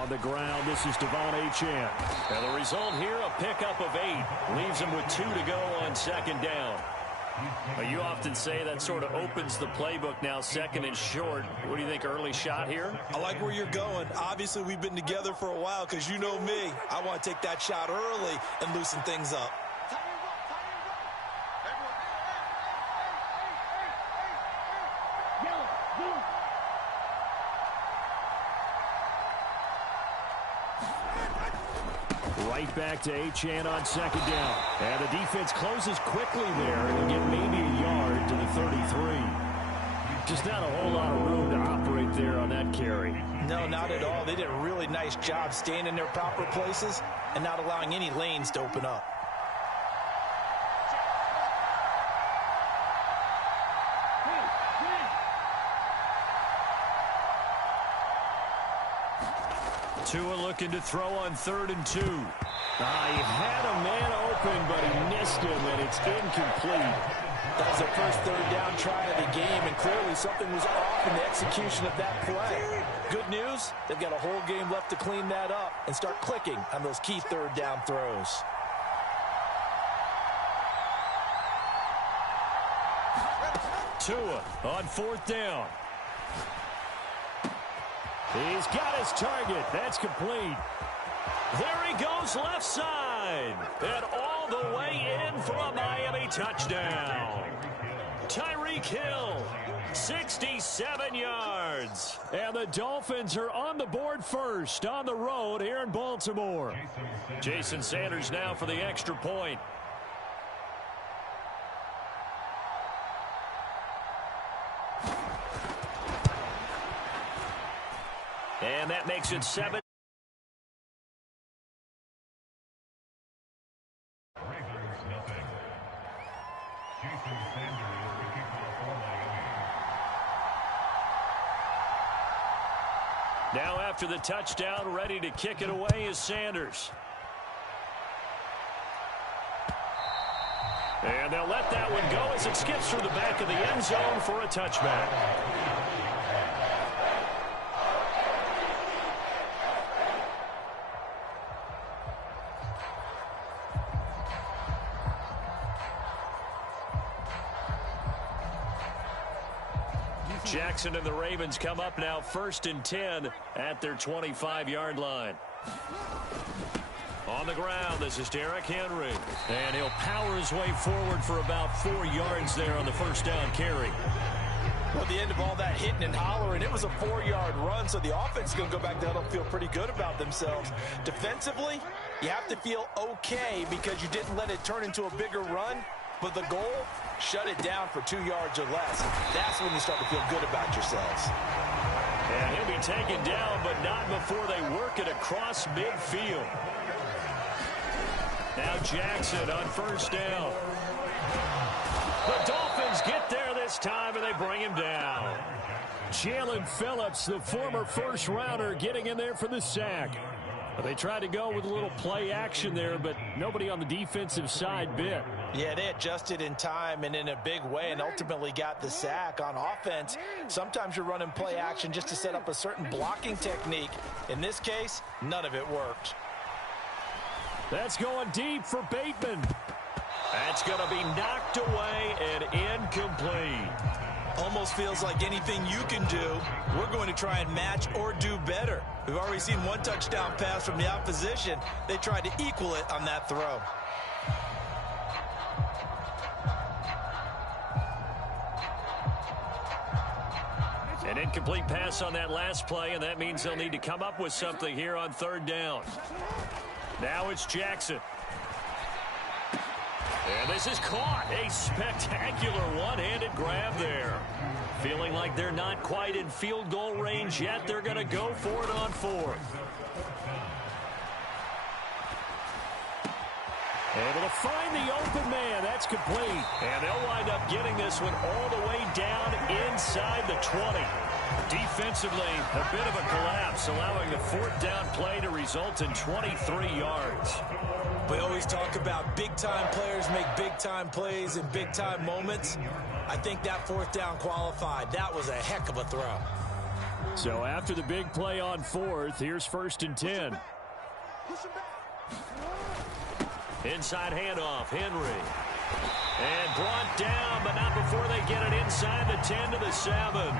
on the ground. This is Devon Achane. And the result here, a pickup of 8. Leaves him with 2 to go on second down. You often say that sort of opens the playbook now, second and short. What do you think, early shot here? I like where you're going. Obviously, we've been together for a while because you know me. I want to take that shot early and loosen things up. Right back to Achane on second down. And the defense closes quickly there. It'll get maybe a yard to the 33. Just not a whole lot of room to operate there on that carry. No, not at all. They did a really nice job staying in their proper places and not allowing any lanes to open up. Tua looking to throw on 3rd and 2. He had a man open, but he missed him, and it's incomplete. That was their first 3rd down try of the game, and clearly something was off in the execution of that play. Good news, they've got a whole game left to clean that up and start clicking on those key 3rd down throws. Tua on 4th down. He's got his target. That's complete. There he goes left side. And all the way in for a Miami touchdown. Tyreek Hill, 67 yards. And the Dolphins are on the board first on the road here in Baltimore. Jason Sanders now for the extra point. And that makes it 7. Now after the touchdown, ready to kick it away is Sanders. And they'll let that one go as it skips through the back of the end zone for a touchback. Jackson and the Ravens come up now 1st and 10 at their 25-yard line. On the ground, this is Derrick Henry. And he'll power his way forward for about 4 yards there on the first down carry. Well, at the end of all that hitting and hollering, it was a 4-yard run, so the offense is going to go back down and feel pretty good about themselves. Defensively, you have to feel okay because you didn't let it turn into a bigger run. But the goal, shut it down for 2 yards or less. That's when you start to feel good about yourselves. And he'll be taken down, but not before they work it across midfield. Now Jackson on first down. The Dolphins get there this time, and they bring him down. Jalen Phillips, the former first-rounder, getting in there for the sack. They tried to go with a little play action there, but nobody on the defensive side bit. Yeah, they adjusted in time and in a big way and ultimately got the sack. On offense, sometimes you're running play action just to set up a certain blocking technique. In this case, none of it worked. That's going deep for Bateman. That's going to be knocked away and incomplete. Almost feels like anything you can do, we're going to try and match or do better. We've already seen one touchdown pass from the opposition. They tried to equal it on that throw. An incomplete pass on that last play, and that means they'll need to come up with something here on 3rd down. Now it's Jackson. And this is caught. A spectacular one-handed grab there. Feeling like they're not quite in field goal range yet. They're going to go for it on 4th. Able to find the open man. That's complete. And they'll wind up getting this one all the way down inside the 20. Defensively, a bit of a collapse, allowing the 4th down play to result in 23 yards. We always talk about big-time players make big-time plays in big-time moments. I think that 4th down qualified. That was a heck of a throw. So after the big play on fourth, here's 1st and 10. Inside handoff, Henry. And brought down, but not before they get it inside the 10 to the 7.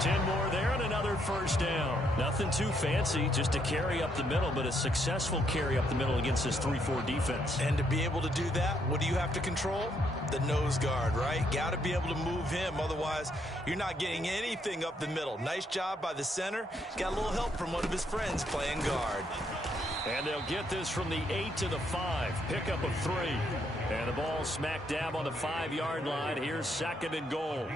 10 more there and another 1st down. Nothing too fancy, just a carry up the middle, but a successful carry up the middle against this 3-4 defense. And to be able to do that, what do you have to control? The nose guard, right? Got to be able to move him, otherwise you're not getting anything up the middle. Nice job by the center. Got a little help from one of his friends playing guard. And they'll get this from the 8 to the 5. Pickup of 3. And the ball smack dab on the 5-yard line. Here's 2nd and goal.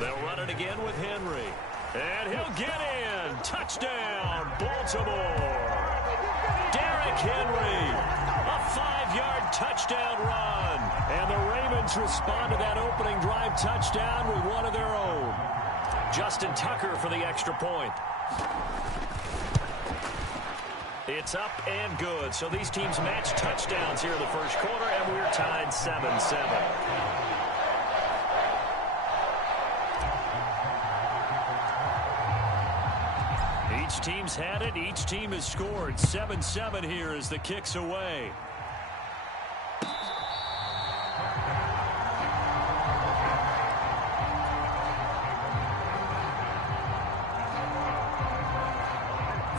They'll run it again with Henry. And he'll get in. Touchdown, Baltimore. Derrick Henry. A 5-yard touchdown run. And the Ravens respond to that opening drive touchdown with one of their own. Justin Tucker for the extra point. It's up and good. So these teams match touchdowns here in the first quarter, and we're tied 7-7. Each team's had it. Each team has scored. 7-7 here as the kick's away.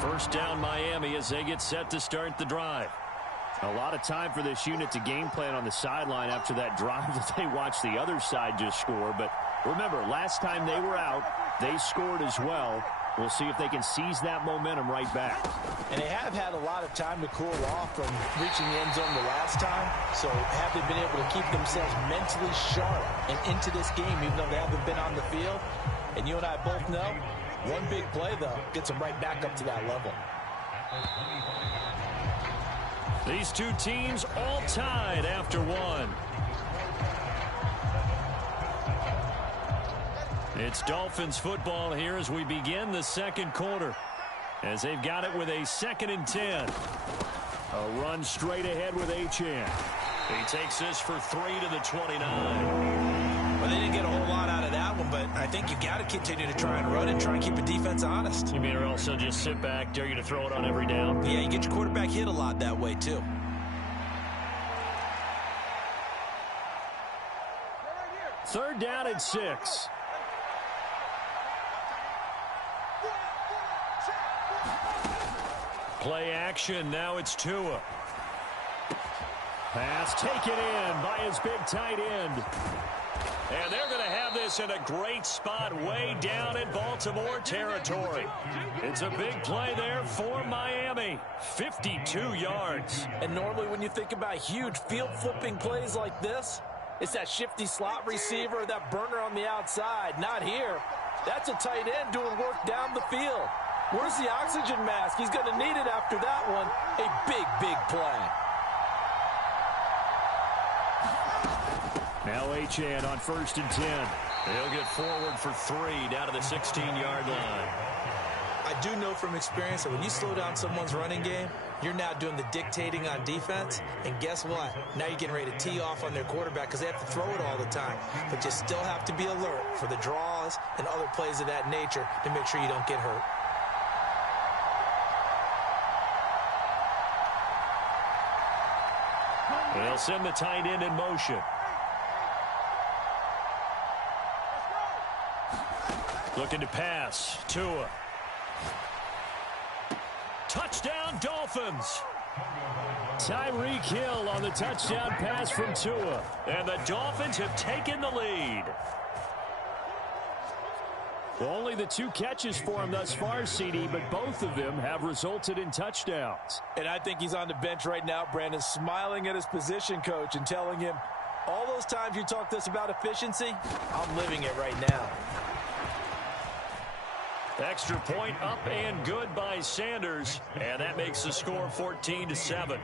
First down Miami as they get set to start the drive. A lot of time for this unit to game plan on the sideline after that drive that they watched the other side just score. But remember, last time they were out, they scored as well. We'll see if they can seize that momentum right back. And they have had a lot of time to cool off from reaching the end zone the last time. So have they been able to keep themselves mentally sharp and into this game, even though they haven't been on the field? And you and I both know, one big play, though, gets them right back up to that level. These two teams all tied after one. It's Dolphins football here as we begin the second quarter. As they've got it with a 2nd and 10. A run straight ahead with Achane. He takes this for 3 to the 29. Well, they didn't get a whole lot out of that one, but I think you got to continue to try and run and try and keep a defense honest. You mean or also just sit back, dare you to throw it on every down? Yeah, you get your quarterback hit a lot that way, too. Third down and 6. Play action. Now it's Tua. Pass taken in by his big tight end. And they're going to have this in a great spot way down in Baltimore territory. It's a big play there for Miami. 52 yards. And normally when you think about huge field-flipping plays like this, it's that shifty slot receiver, that burner on the outside. Not here. That's a tight end doing work down the field. Where's the oxygen mask? He's going to need it after that one. A big, big play. Now Achane on 1st and 10. He'll get forward for 3 down to the 16-yard line. I do know from experience that when you slow down someone's running game, you're now doing the dictating on defense. And guess what? Now you're getting ready to tee off on their quarterback because they have to throw it all the time. But you still have to be alert for the draws and other plays of that nature to make sure you don't get hurt. They'll send the tight end in motion. Looking to pass. Tua. Touchdown, Dolphins. Tyreek Hill on the touchdown pass from Tua. And the Dolphins have taken the lead. Well, only the 2 catches for him thus far, CD, but both of them have resulted in touchdowns. And I think he's on the bench right now, Brandon, smiling at his position coach and telling him, all those times you talked to us about efficiency, I'm living it right now. Extra point up and good by Sanders. And that makes the score 14-7.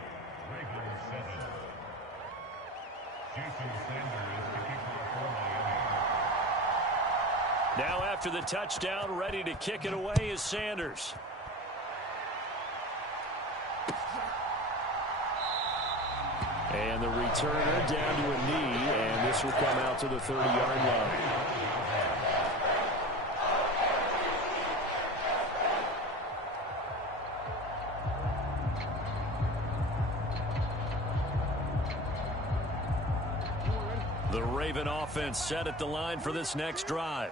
Now after the touchdown, ready to kick it away is Sanders. And the returner down to a knee, and this will come out to the 30-yard line. The Raven offense set at the line for this next drive.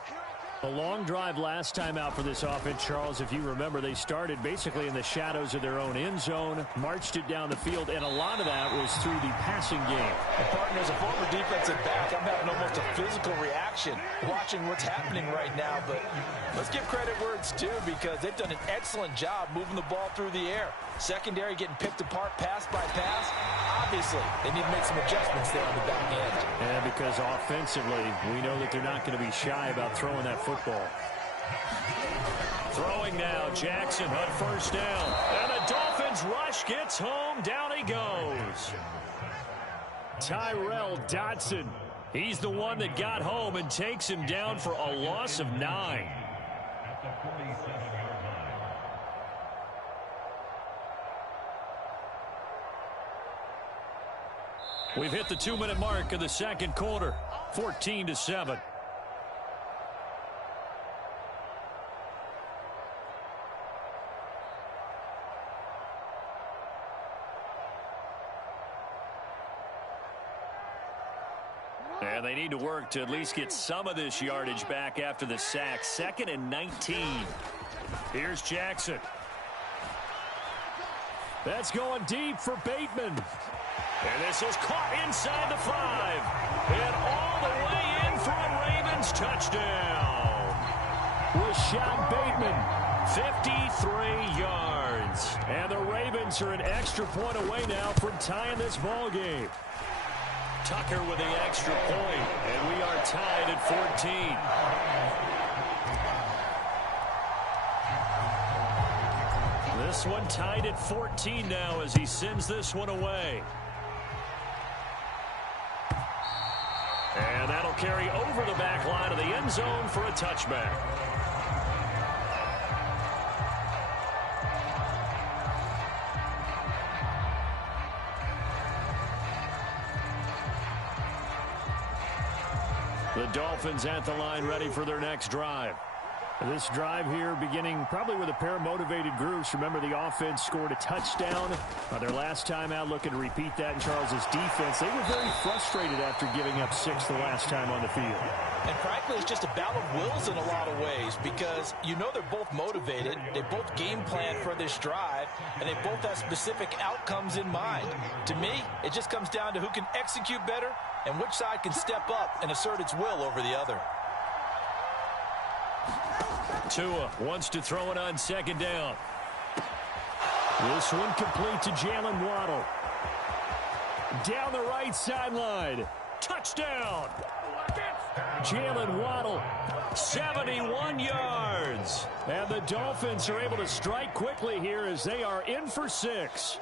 A long drive last time out for this offense, Charles. If you remember, they started basically in the shadows of their own end zone, marched it down the field, and a lot of that was through the passing game. And partner, as a former defensive back, I'm having almost a physical reaction watching what's happening right now. But let's give credit where it's due, because they've done an excellent job moving the ball through the air. Secondary getting picked apart pass by pass. Obviously, they need to make some adjustments there on the back end. And because offensively, we know that they're not going to be shy about throwing that football. Throwing now, Jackson on first down. And the Dolphins rush gets home. Down he goes. Tyrell Dodson. He's the one that got home and takes him down for a loss of 9. We've hit the 2-minute mark of the second quarter. 14-7. And they need to work to at least get some of this yardage back after the sack. 2nd and 19. Here's Jackson. That's going deep for Bateman. And this is caught inside the 5. And all the way in for a Ravens touchdown. Rashad Bateman. 53 yards. And the Ravens are an extra point away now from tying this ball game. Tucker with the extra point, and we are tied at 14. This one tied at 14 now as he sends this one away. And that'll carry over the back line of the end zone for a touchback. The Dolphins at the line, ready for their next drive. This drive here beginning probably with a pair of motivated groups. Remember, the offense scored a touchdown their last time out, looking to repeat that in Charles's defense. They were very frustrated after giving up 6 the last time on the field. And frankly, it's just a battle of wills in a lot of ways, because you know they're both motivated. They both game plan for this drive, and they both have specific outcomes in mind. To me, it just comes down to who can execute better and which side can step up and assert its will over the other. Tua wants to throw it on 2nd down. This one complete to Jalen Waddle. Down the right sideline. Touchdown! Jalen Waddle. 71 yards. And the Dolphins are able to strike quickly here as they are in for 6.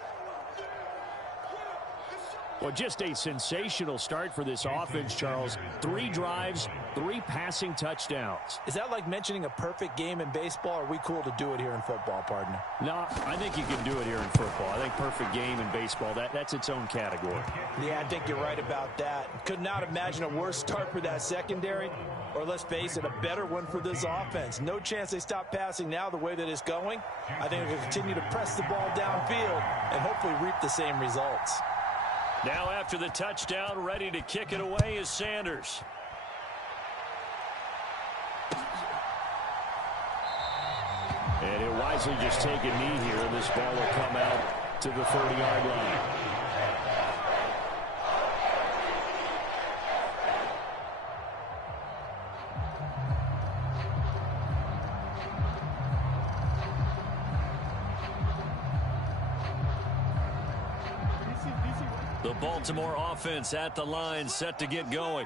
Well, just a sensational start for this offense, Charles. 3 drives, 3 passing touchdowns. Is that like mentioning a perfect game in baseball, or are we cool to do it here in football, partner? No, I think you can do it here in football. I think perfect game in baseball, that's its own category. Yeah, I think you're right about that. Could not imagine a worse start for that secondary, or let's face it, a better one for this offense. No chance they stop passing now the way that it's going. I think they'll continue to press the ball downfield and hopefully reap the same results. Now after the touchdown, ready to kick it away is Sanders. And he'll wisely just take a knee here, and this ball will come out to the 30-yard line. The Baltimore offense at the line, set to get going.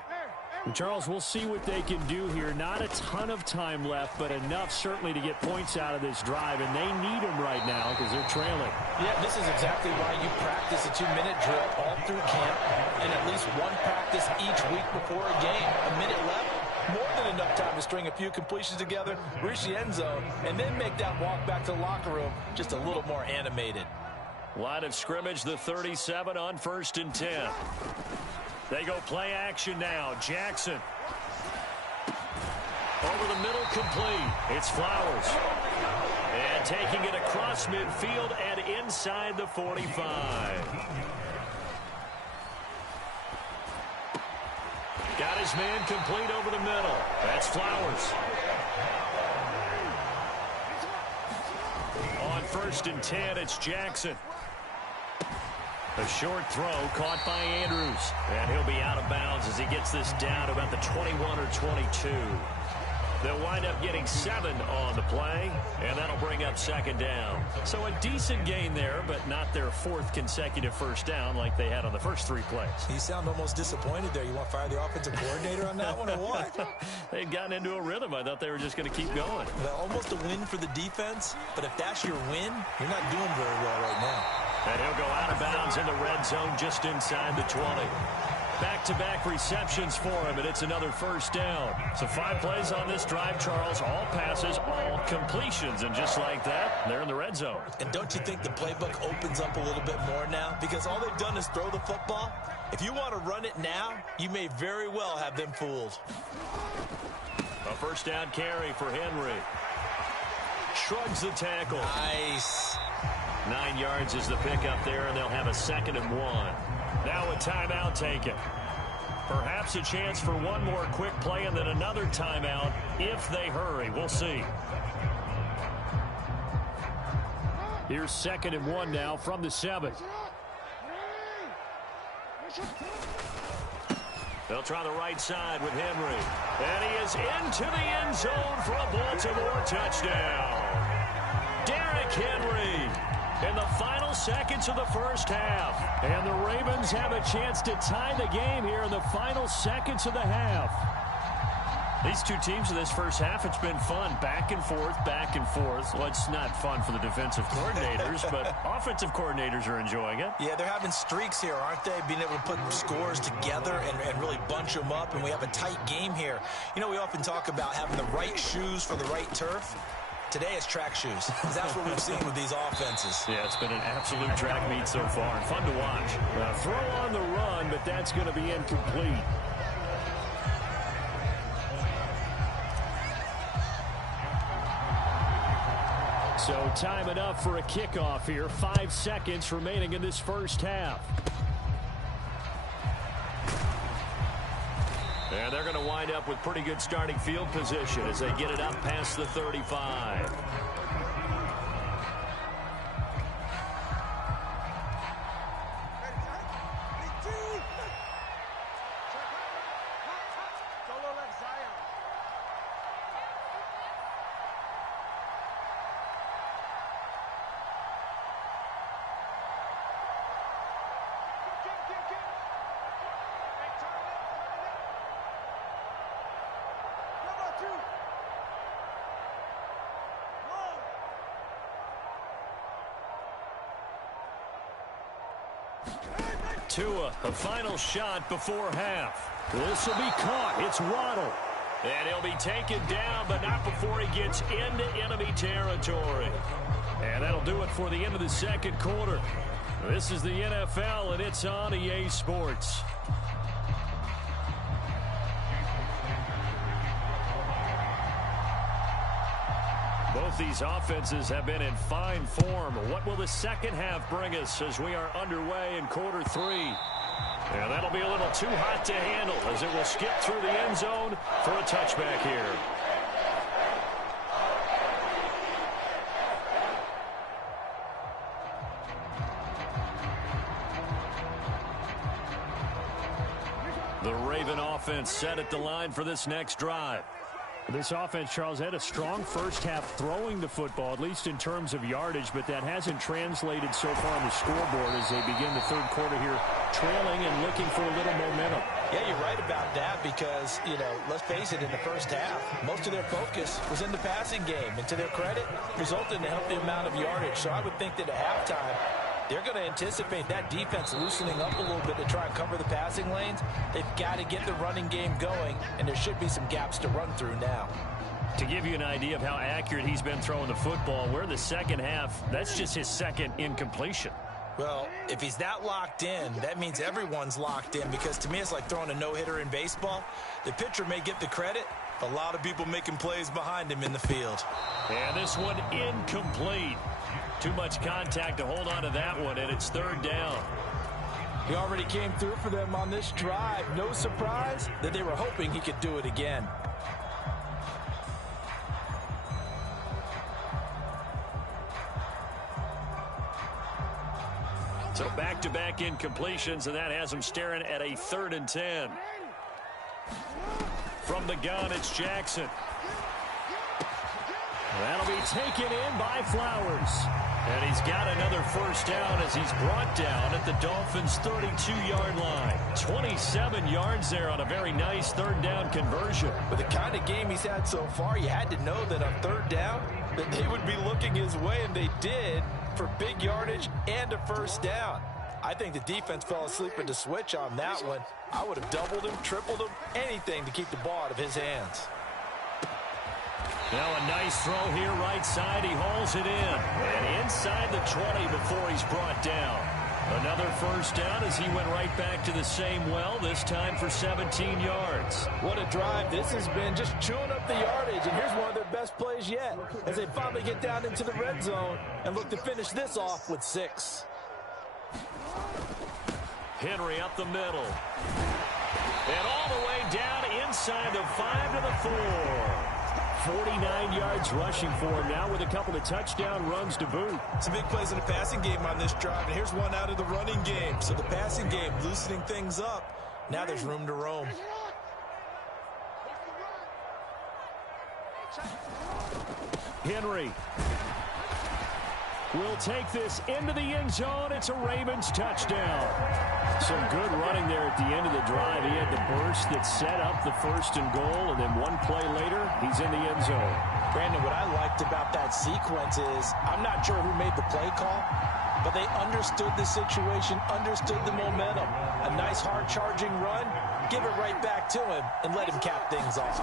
And Charles, we'll see what they can do here. Not a ton of time left, but enough certainly to get points out of this drive, and they need them right now because they're trailing. Yeah, this is exactly why you practice a 2-minute drill all through camp and at least one practice each week before a game. A minute left, more than enough time to string a few completions together, reach the end zone, and then make that walk back to the locker room just a little more animated. Line of scrimmage, the 37 on 1st and 10. They go play action now. Jackson. Over the middle, complete. It's Flowers. And taking it across midfield and inside the 45. Got his man complete over the middle. That's Flowers. On 1st and 10, it's Jackson. A short throw caught by Andrews. And he'll be out of bounds as he gets this down to about the 21 or 22. They'll wind up getting 7 on the play, and that'll bring up 2nd down. So a decent gain there, but not their 4th consecutive first down like they had on the first 3 plays. You sound almost disappointed there. You want to fire the offensive coordinator on that one or what? They'd gotten into a rhythm. I thought they were just going to keep going. Well, almost a win for the defense, but if that's your win, you're not doing very well right now. And he'll go out of bounds in the red zone just inside the 20. Back-to-back receptions for him, and it's another 1st down. So 5 plays on this drive, Charles. All passes, all completions. And just like that, they're in the red zone. And don't you think the playbook opens up a little bit more now? Because all they've done is throw the football. If you want to run it now, you may very well have them fooled. A 1st down carry for Henry. Shrugs the tackle. Nice. 9 yards is the pickup there, and they'll have a 2nd and 1. Now a timeout taken. Perhaps a chance for one more quick play and then another timeout if they hurry. We'll see. Here's 2nd and 1 now from the 7. They'll try the right side with Henry. And he is into the end zone for a Baltimore touchdown. Derrick Henry in the final seconds of the first half. And the Ravens have a chance to tie the game here in the final seconds of the half. These two teams in this first half, it's been fun. Back and forth, back and forth. Well, it's not fun for the defensive coordinators, but offensive coordinators are enjoying it. Yeah, they're having streaks here, aren't they? Being able to put scores together and really bunch them up, and we have a tight game here. You know, we often talk about having the right shoes for the right turf. Today it's track shoes. That's what we've seen with these offenses. Yeah, it's been an absolute track meet so far. And fun to watch. Throw on the run, but that's going to be incomplete. So time enough for a kickoff here. 5 seconds remaining in this first half. And they're going to wind up with pretty good starting field position as they get it up past the 35. Tua, a final shot before half. This will be caught. It's Waddle. And he'll be taken down, but not before he gets into enemy territory. And that'll do it for the end of the second quarter. This is the NFL, and it's on EA Sports. Both these offenses have been in fine form. What will the second half bring us as we are underway in quarter 3? And that'll be a little too hot to handle as it will skip through the end zone for a touchback here. The Raven offense set at the line for this next drive. This offense, Charles, had a strong first half throwing the football, at least in terms of yardage, but that hasn't translated so far on the scoreboard as they begin the third quarter here, trailing and looking for a little momentum. Yeah, you're right about that because, you know, let's face it, in the first half, most of their focus was in the passing game. And to their credit, resulted in a healthy amount of yardage. So I would think that at halftime, they're going to anticipate that defense loosening up a little bit to try and cover the passing lanes. They've got to get the running game going, and there should be some gaps to run through now. To give you an idea of how accurate he's been throwing the football, we're in the second half. That's just his second incompletion. Well, if he's that locked in, that means everyone's locked in because to me it's like throwing a no-hitter in baseball. The pitcher may get the credit, a lot of people making plays behind him in the field. And this one incomplete. Too much contact to hold on to that one, and it's third down. He already came through for them on this drive. No surprise that they were hoping he could do it again. So back-to-back incompletions, and that has him staring at a 3rd and 10. From the gun, it's Jackson. That'll be taken in by Flowers. And he's got another first down as he's brought down at the Dolphins' 32-yard line. 27 yards there on a very nice 3rd down conversion. With the kind of game he's had so far, you had to know that on 3rd down, that they would be looking his way, and they did, for big yardage and a first down. I think the defense fell asleep at the switch on that one. I would have doubled him, tripled him, anything to keep the ball out of his hands. Now a nice throw here, right side. He hauls it in. And inside the 20 before he's brought down. Another first down as he went right back to the same well, this time for 17 yards. What a drive this has been, just chewing up the yardage. And here's one of their best plays yet as they finally get down into the red zone and look to finish this off with 6. Henry up the middle. And all the way down inside the 5 to the 4. 49 yards rushing for him now with a couple of touchdown runs to boot. Some big plays in the passing game on this drive, and here's one out of the running game. So the passing game loosening things up. Now there's room to roam. Henry will take this into the end zone. It's a Ravens touchdown. Some good running there at the end of the drive. He had the burst that set up the 1st and goal, and then one play later, he's in the end zone. Brandon, what I liked about that sequence is, I'm not sure who made the play call, but they understood the situation, understood the momentum. A nice hard-charging run, give it right back to him, and let him cap things off.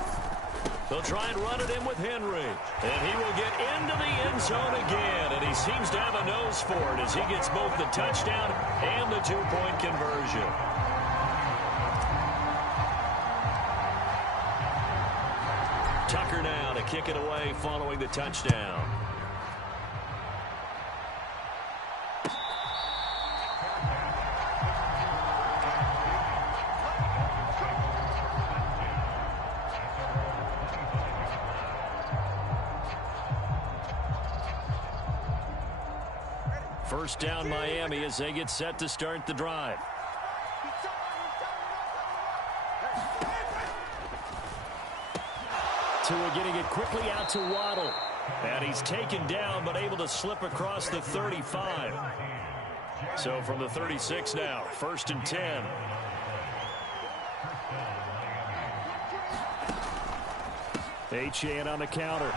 They'll try and run it in with Henry. And he will get into the end zone again. And he seems to have a nose for it as he gets both the touchdown and the 2-point conversion. Tucker now to kick it away following the touchdown. First down Miami as they get set to start the drive. Tua getting it quickly out to Waddle. And he's taken down but able to slip across the 35. So from the 36 now, 1st and 10. Achane on the counter.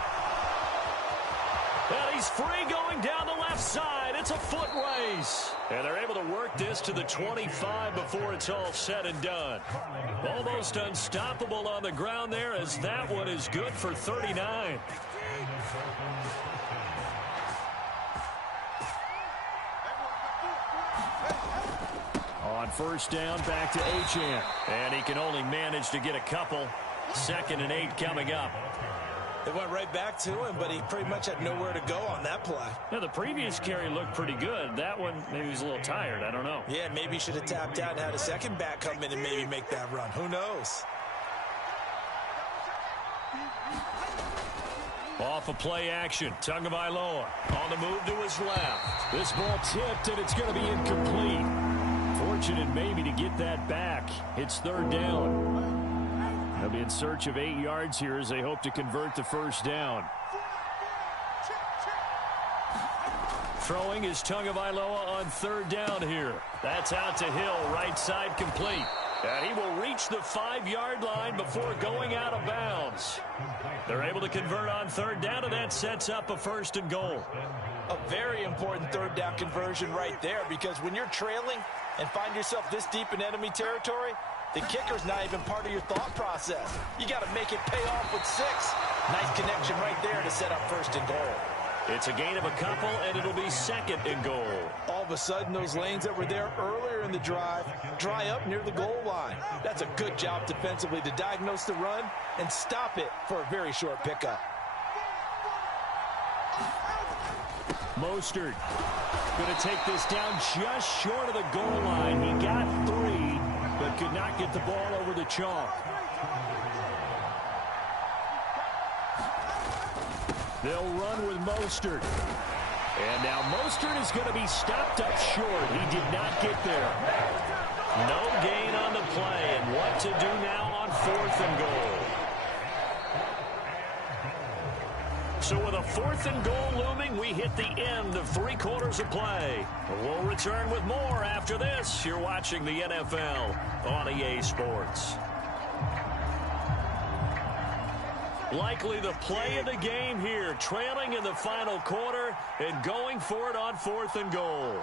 And he's free going down the left side. It's a foot race. And they're able to work this to the 25 before it's all said and done. Almost unstoppable on the ground there as that one is good for 39. On first down, back to Achane. And he can only manage to get a couple. 2nd and 8 coming up. They went right back to him, but he pretty much had nowhere to go on that play. Now, the previous carry looked pretty good. That one, maybe he was a little tired. I don't know. Yeah, maybe he should have tapped out and had a second back come in and maybe make that run. Who knows? Off of play action. Tagovailoa on the move to his left. This ball tipped, and it's going to be incomplete. Fortunate maybe to get that back. It's 3rd down. They'll be in search of 8 yards here as they hope to convert the first down. Throwing is Tagovailoa on 3rd down here. That's out to Hill, right side complete. And he will reach the 5-yard line before going out of bounds. They're able to convert on 3rd down, and that sets up a 1st and goal. A very important 3rd down conversion right there, because when you're trailing and find yourself this deep in enemy territory, the kicker's not even part of your thought process. You got to make it pay off with 6. Nice connection right there to set up 1st and goal. It's a gain of a couple, and it'll be 2nd and goal. All of a sudden, those lanes that were there earlier in the drive dry up near the goal line. That's a good job defensively to diagnose the run and stop it for a very short pickup. Mostert going to take this down just short of the goal line. He got 3, but could not get the ball over the chalk. They'll run with Mostert. And now Mostert is going to be stopped up short. He did not get there. No gain on the play, and what to do now on 4th and goal. So with a 4th and goal looming, we hit the end of 3 quarters of play. We'll return with more after this. You're watching the NFL on EA Sports. Likely the play of the game here, trailing in the final quarter and going for it on 4th and goal.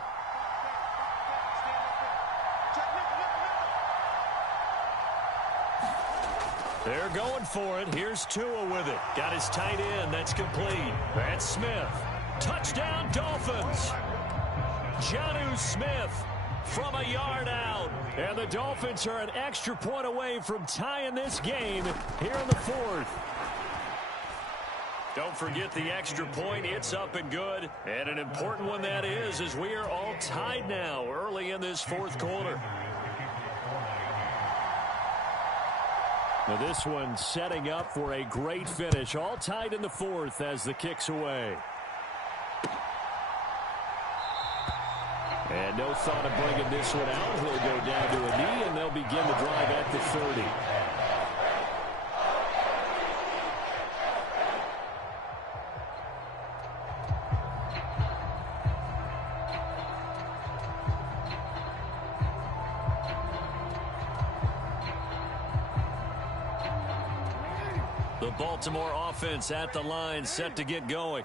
They're going for it. Here's Tua with it. Got his tight end. That's complete. That's Smith. Touchdown, Dolphins. Jonnu Smith from a yard out. And the Dolphins are an extra point away from tying this game here in the 4th. Don't forget the extra point. It's up and good. And an important one that is, as we are all tied now early in this 4th quarter. Now this one setting up for a great finish. All tied in the 4th as the kick's away. And no thought of bringing this one out. He'll go down to a knee, and they'll begin the drive at the 30. The Baltimore offense at the line, set to get going.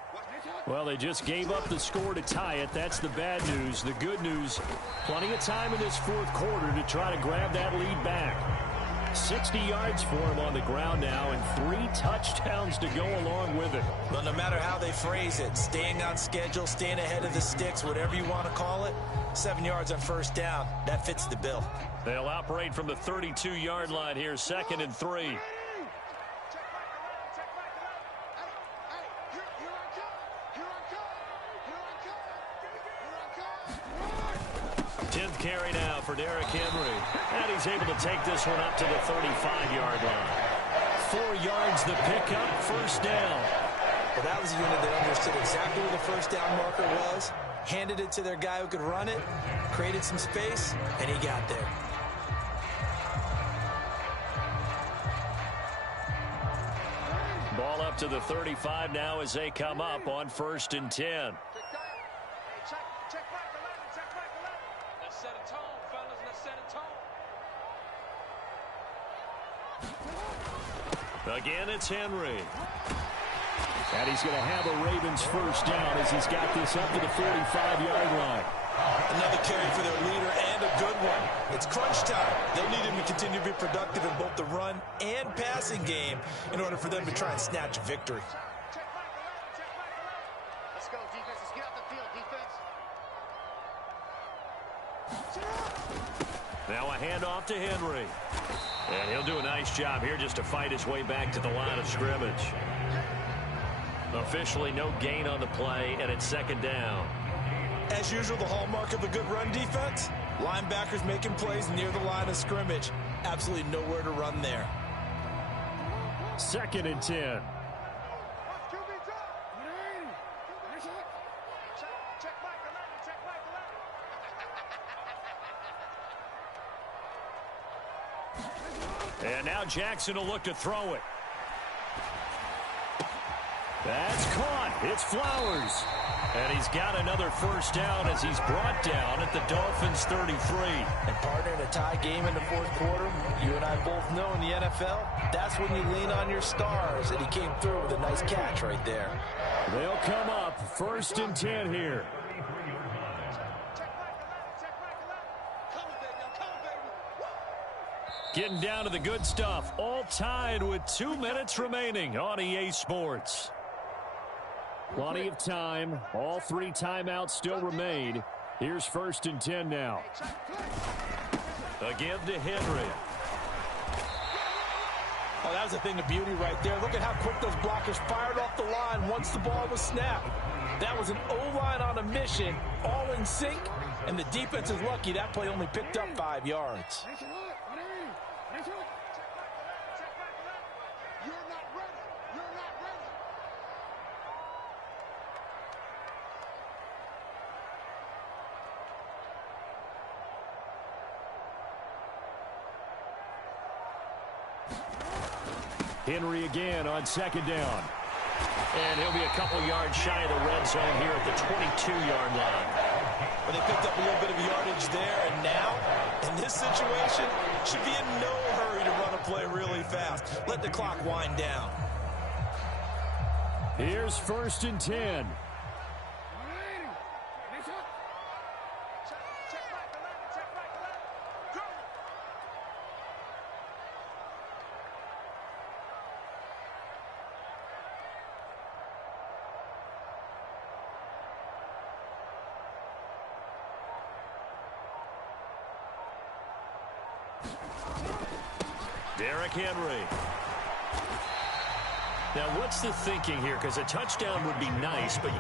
Well, they just gave up the score to tie it. That's the bad news. The good news, plenty of time in this 4th quarter to try to grab that lead back. 60 yards for him on the ground now, and 3 touchdowns to go along with it. Well, no matter how they phrase it, staying on schedule, staying ahead of the sticks, whatever you want to call it, 7 yards on 1st down, that fits the bill. They'll operate from the 32-yard line here, 2nd and 3. 10th carry now for Derrick Henry. And he's able to take this one up to the 35-yard line. 4 yards the pickup, 1st down. Well, that was a unit that understood exactly where the 1st down marker was, handed it to their guy who could run it, created some space, and he got there. Ball up to the 35 now as they come up on 1st and 10. Again, it's Henry. And he's going to have a Ravens 1st down as he's got this up to the 45-yard line. Another carry for their leader, and a good one. It's crunch time. They'll need him to continue to be productive in both the run and passing game in order for them to try and snatch a victory. Let's go, defense. Let's get out the field, defense. Now a handoff to Henry. And he'll do a nice job here just to fight his way back to the line of scrimmage. Officially no gain on the play, and it's 2nd down. As usual, the hallmark of a good run defense, linebackers making plays near the line of scrimmage. Absolutely nowhere to run there. 2nd and 10. And now Jackson will look to throw it. That's caught. It's Flowers. And he's got another 1st down as he's brought down at the Dolphins 33. And partner, in a tie game in the 4th quarter, you and I both know in the NFL, that's when you lean on your stars, and he came through with a nice catch right there. They'll come up 1st and 10 here. Getting down to the good stuff. All tied with 2 minutes remaining on EA Sports. Plenty of time. All 3 timeouts still remain. Here's 1st and 10 now. Again to Henry. Oh, that was a thing of beauty right there. Look at how quick those blockers fired off the line once the ball was snapped. That was an O-line on a mission, all in sync, and the defense is lucky that play only picked up 5 yards. Henry again on second down. And he'll be a couple yards shy of the red zone here at the 22-yard line. But they picked up a little bit of yardage there, and now, in this situation, should be in no hurry to run a play really fast. Let the clock wind down. Here's 1st and 10. Derrick Henry. Now, what's the thinking here? Because a touchdown would be nice, but...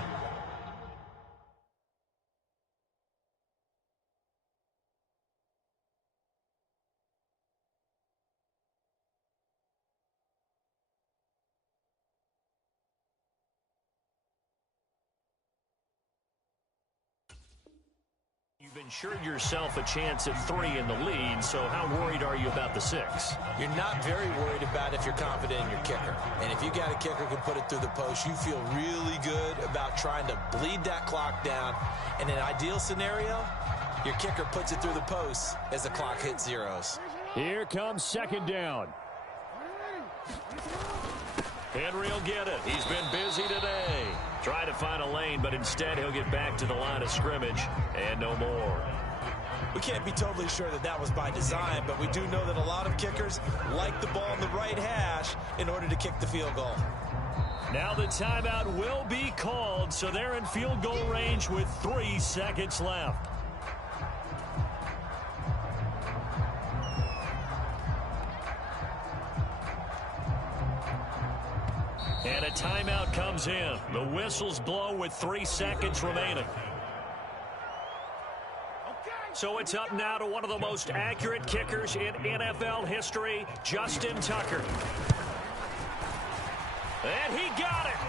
You've ensured yourself a chance at 3 in the lead, so how worried are you about the 6? You're not very worried about if you're confident in your kicker. And if you got a kicker who can put it through the post, you feel really good about trying to bleed that clock down. In an ideal scenario, your kicker puts it through the post as the clock hits zeros. Here comes 2nd down. Henry will get it. He's been busy today. Try to find a lane, but instead he'll get back to the line of scrimmage and no more. We can't be totally sure that that was by design, but we do know that a lot of kickers like the ball in the right hash in order to kick the field goal. Now the timeout will be called, so they're in field goal range with 3 seconds left. And a timeout comes in. The whistles blow with 3 seconds remaining. So it's up now to one of the most accurate kickers in NFL history, Justin Tucker. And he got it.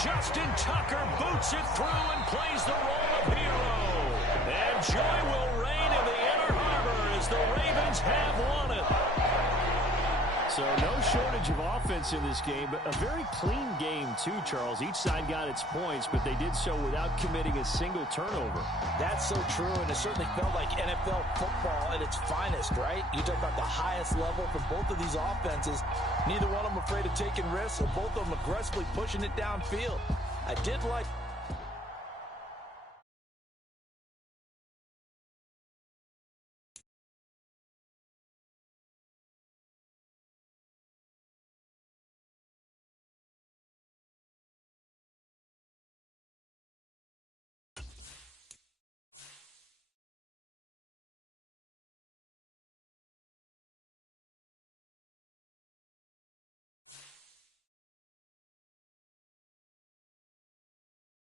Justin Tucker boots it through and plays the role of hero. And joy will reign in the Inner Harbor as the Ravens have won it. So no shortage of offense in this game, but a very clean game too, Charles. Each side got its points, but they did so without committing a single turnover. That's so true, and it certainly felt like NFL football at its finest, right? You talk about the highest level from both of these offenses. Neither one of them afraid of taking risks, and both of them aggressively pushing it downfield. I did like